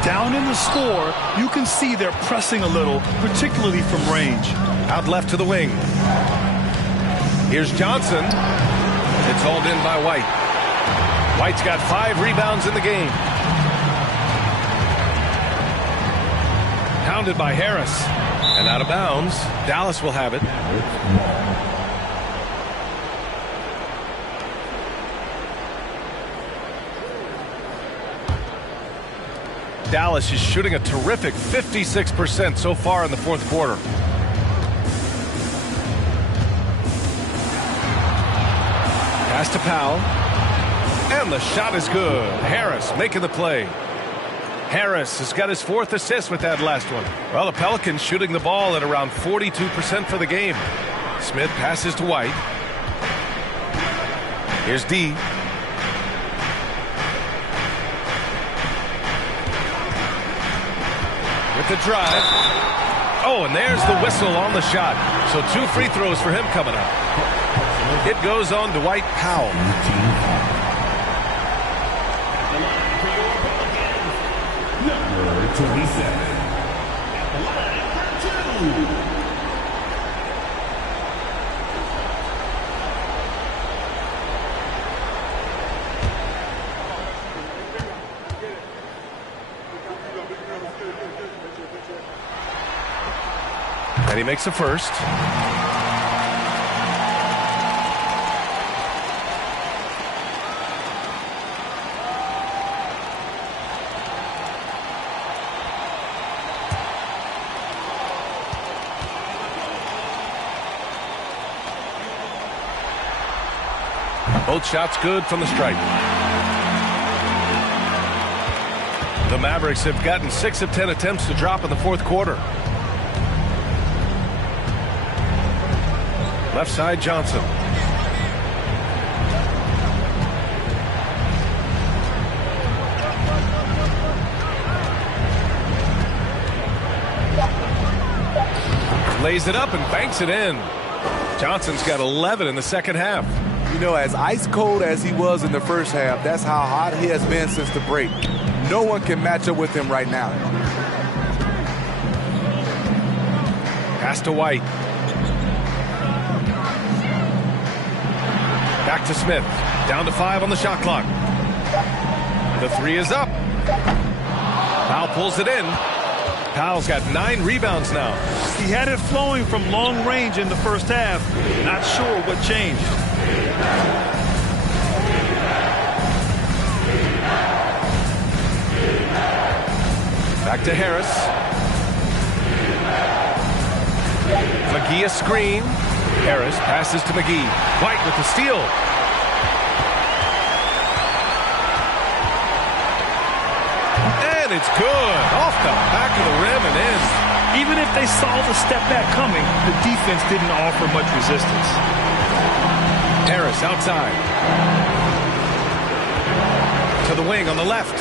Down in the score, you can see they're pressing a little, particularly from range. Out left to the wing. Here's Johnson. It's hauled in by White. White's got 5 rebounds in the game. Pounded by Harris. And out of bounds. Dallas will have it. Dallas is shooting a terrific 56% so far in the fourth quarter. Pass to Powell. And the shot is good. Harris making the play. Harris has got his 4th assist with that last one. Well, the Pelicans shooting the ball at around 42% for the game. Smith passes to White. Here's D. With the drive. Oh, and there's the whistle on the shot. So 2 free throws for him coming up. It goes on to Dwight Powell. Number 27. At the line for 2. And he makes the first. Both shots good from the stripe. The Mavericks have gotten 6 of 10 attempts to drop in the fourth quarter. Left side, Johnson. Lays it up and banks it in. Johnson's got 11 in the second half. You know, as ice cold as he was in the first half, that's how hot he has been since the break. No one can match up with him right now. Pass to White. Back to Smith. Down to 5 on the shot clock. The 3 is up. Powell pulls it in. Powell's got 9 rebounds now. He had it flowing from long range in the first half. Not sure what changed. Back to Harris. McGee a screen. Harris passes to McGee. White with the steal. And it's good. Off the back of the rim and in. Even if they saw the step back coming, the defense didn't offer much resistance. Harris outside. To the wing on the left.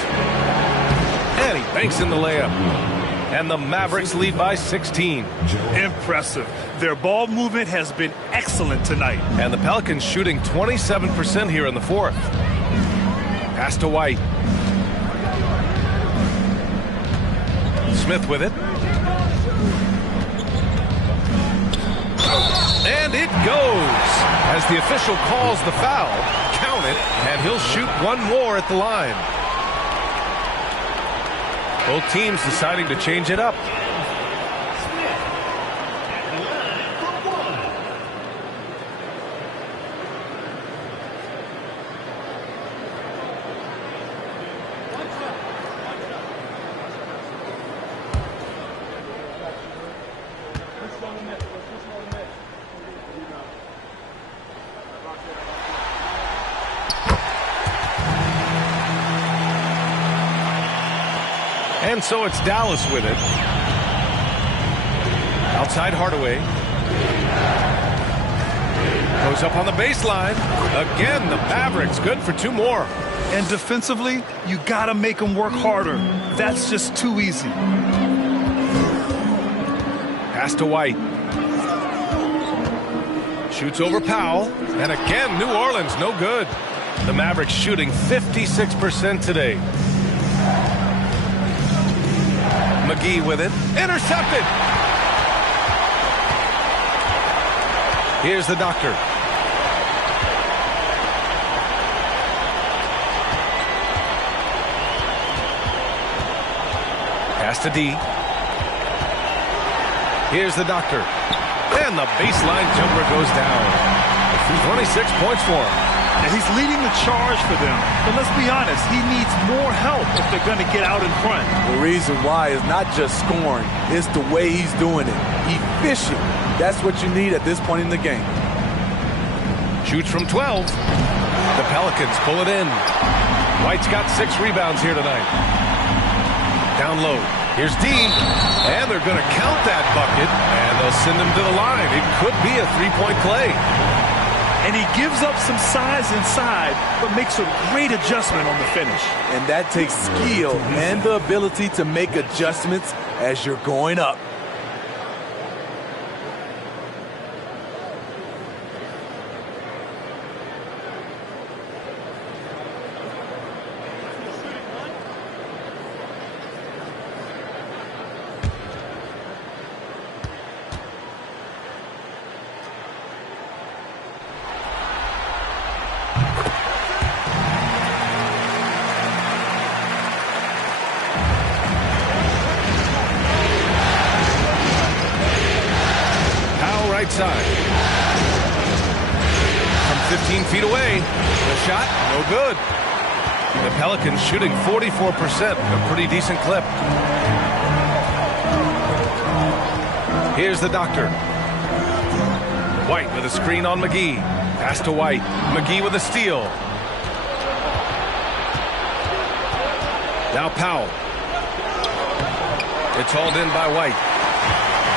And he banks in the layup. And the Mavericks lead by 16. Impressive. Their ball movement has been excellent tonight. And the Pelicans shooting 27% here in the fourth. Pass to White. Smith with it. And it goes. As the official calls the foul, count it, and he'll shoot one more at the line. Both teams deciding to change it up. And so it's Dallas with it. Outside Hardaway. Goes up on the baseline. Again, the Mavericks good for two more. And defensively, you got to make them work harder. That's just too easy. Pass to White. Shoots over Powell. And again, New Orleans no good. The Mavericks shooting 56% today. McGee with it. Intercepted. Here's the doctor. Pass to D. Here's the doctor. And the baseline jumper goes down. 26 points for him. And he's leading the charge for them. But let's be honest, he needs more help if they're going to get out in front. The reason why is not just scoring, it's the way he's doing it. Efficient. That's what you need at this point in the game. Shoots from 12. The Pelicans pull it in. White's got 6 rebounds here tonight. Down low. Here's D. And they're going to count that bucket. And they'll send him to the line. It could be a three-point play. And he gives up some size inside, but makes a great adjustment on the finish. And that takes skill and the ability to make adjustments as you're going up. Side. From 15 feet away, the shot, no good. The Pelicans shooting 44%, a pretty decent clip. Here's the doctor. White with a screen on McGee. Pass to White. McGee with a steal. Now Powell. It's hauled in by White.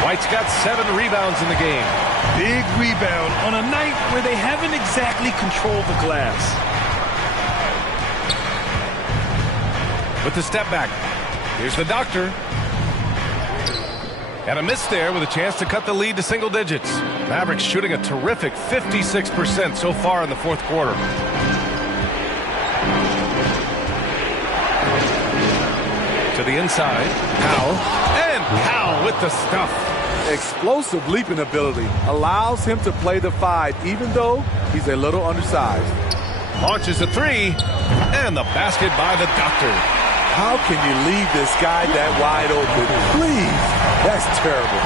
White's got 7 rebounds in the game. Big rebound on a night where they haven't exactly controlled the glass. With the step back. Here's the doctor. And a miss there with a chance to cut the lead to single digits. Mavericks shooting a terrific 56% so far in the fourth quarter. To the inside. Powell. And Powell with the stuff. Explosive leaping ability allows him to play the 5 even though he's a little undersized. Launches a 3 and the basket by the doctor. How can you leave this guy that wide open? Please, that's terrible.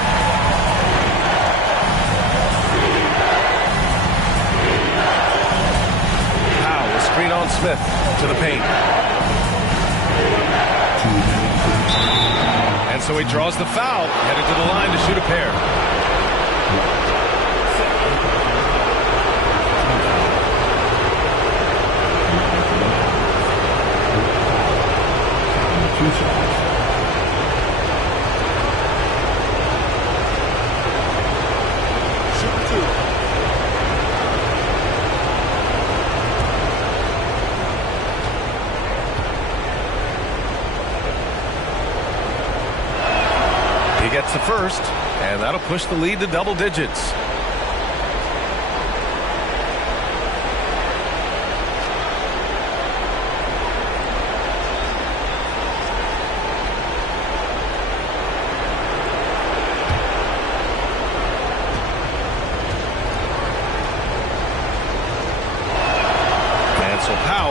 Powell will screen on Smith to the paint. And so he draws the foul, headed to the line to shoot a pair. He gets the first. And that'll push the lead to double digits.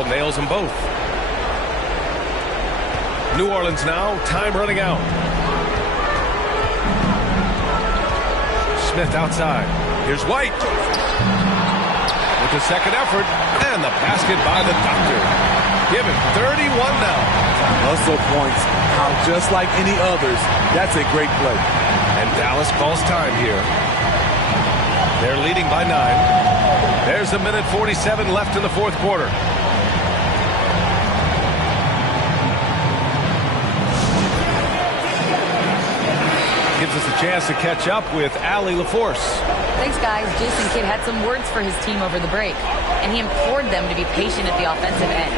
Nails them both. New Orleans now, time running out. Smith outside. Here's White. With the second effort, and the basket by the Doctor. Give him 31 now. Hustle points count just like any others. That's a great play. And Dallas calls time here. They're leading by 9. There's a minute 47 left in the fourth quarter. Gives us a chance to catch up with Allie LaForce. Thanks, guys. Jason Kidd had some words for his team over the break, and he implored them to be patient at the offensive end.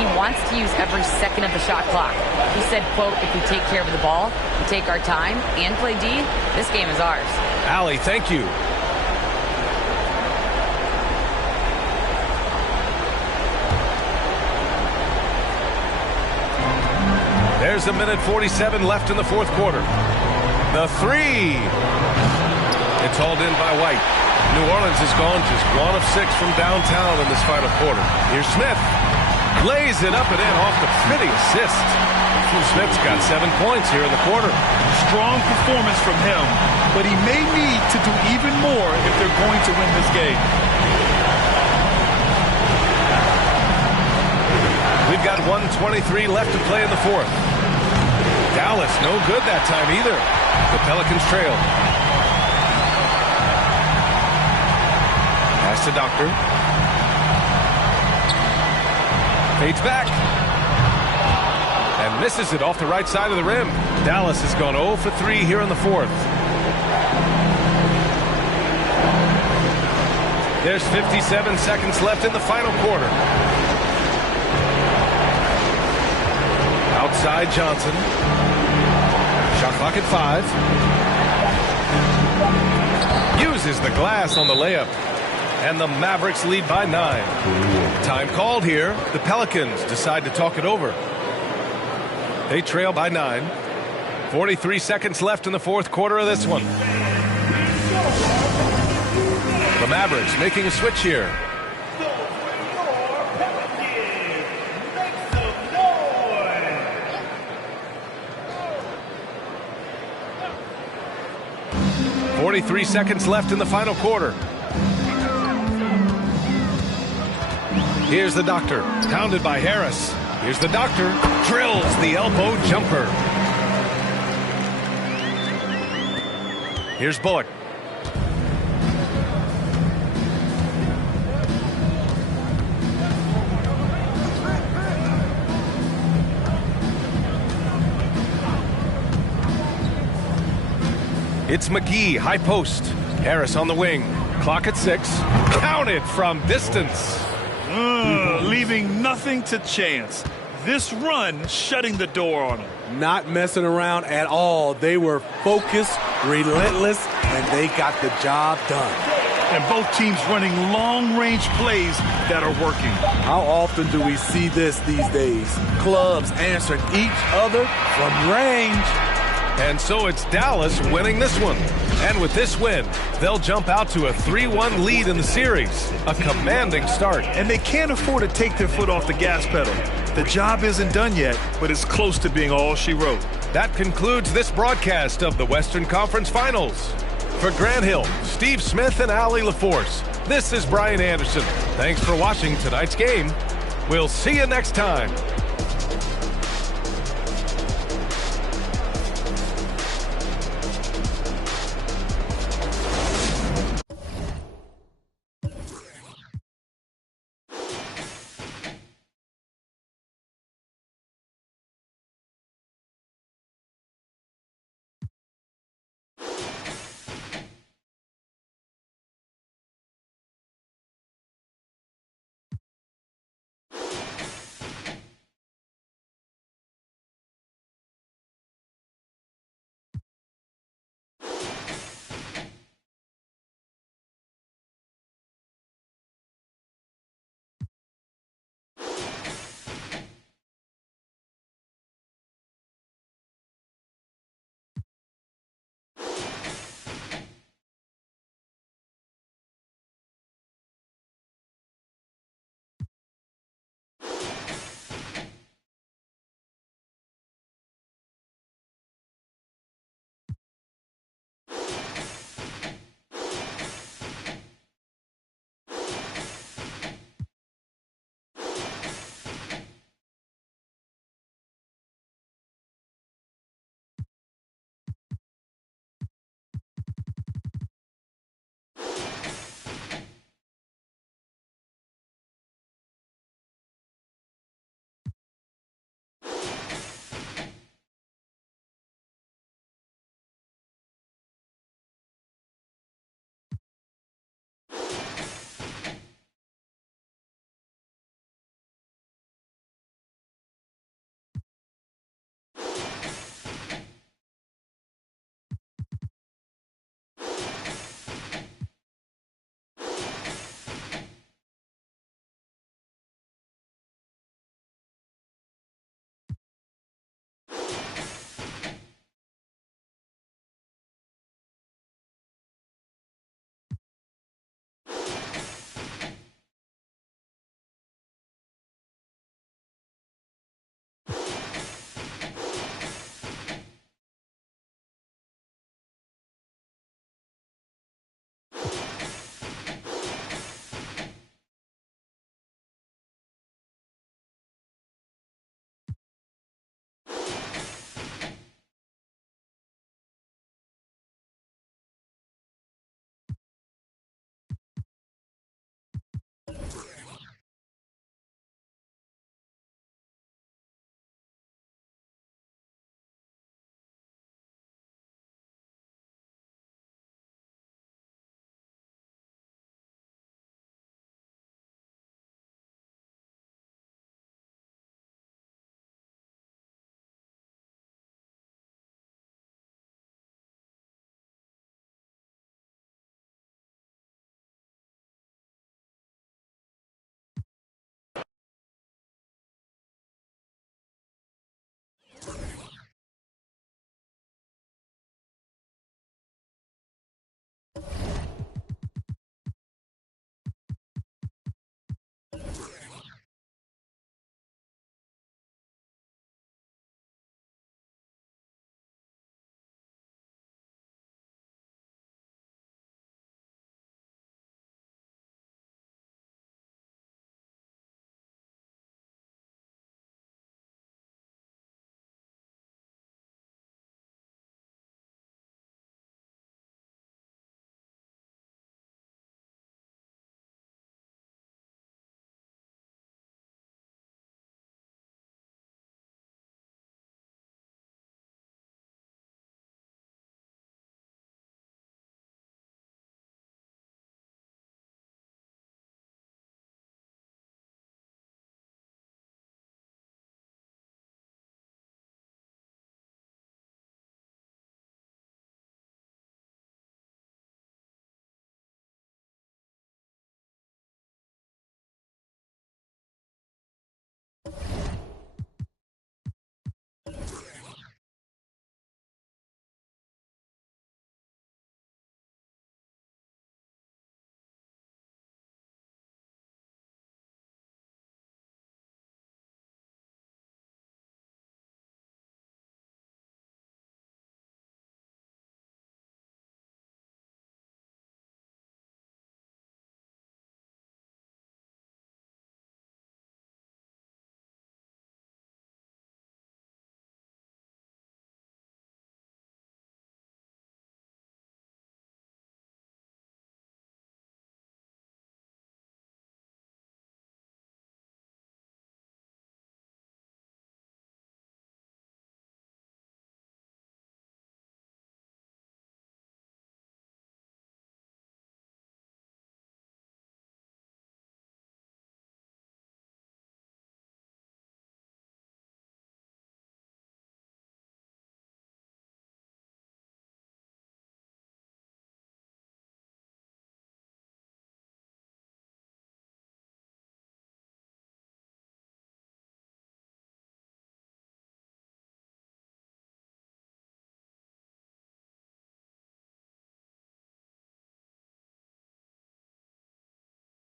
He wants to use every second of the shot clock. He said, quote, if we take care of the ball, we take our time, and play D, this game is ours. Allie, thank you. There's a minute 47 left in the fourth quarter. The three. It's hauled in by White. New Orleans has gone just 1 of 6 from downtown in this final quarter. Here's Smith. Lays it up and in off the pretty assist. Smith's got 7 points here in the quarter. Strong performance from him, but he may need to do even more if they're going to win this game. We've got 1:23 left to play in the fourth. Dallas no good that time either. The Pelicans trail. Pass to Doctor. Fades back. And misses it off the right side of the rim. Dallas has gone 0 for 3 here in the fourth. There's 57 seconds left in the final quarter. Outside Johnson. Shot clock at 5. Uses the glass on the layup. And the Mavericks lead by 9. Time called here. The Pelicans decide to talk it over. They trail by 9. 43 seconds left in the fourth quarter of this one. The Mavericks making a switch here. 43 seconds left in the final quarter. Here's the Doctor, pounded by Harris. Here's the Doctor, drills the elbow jumper. Here's Bullock. It's McGee, high post. Harris on the wing. Clock at 6. Counted from distance. Leaving nothing to chance. This run shutting the door on them. Not messing around at all. They were focused, relentless, and they got the job done. And both teams running long-range plays that are working. How often do we see this these days? Clubs answering each other from range. And so it's Dallas winning this one. And with this win, they'll jump out to a 3-1 lead in the series. A commanding start. And they can't afford to take their foot off the gas pedal. The job isn't done yet, but it's close to being all she wrote. That concludes this broadcast of the Western Conference Finals. For Grant Hill, Steve Smith, and Allie LaForce, this is Brian Anderson. Thanks for watching tonight's game. We'll see you next time.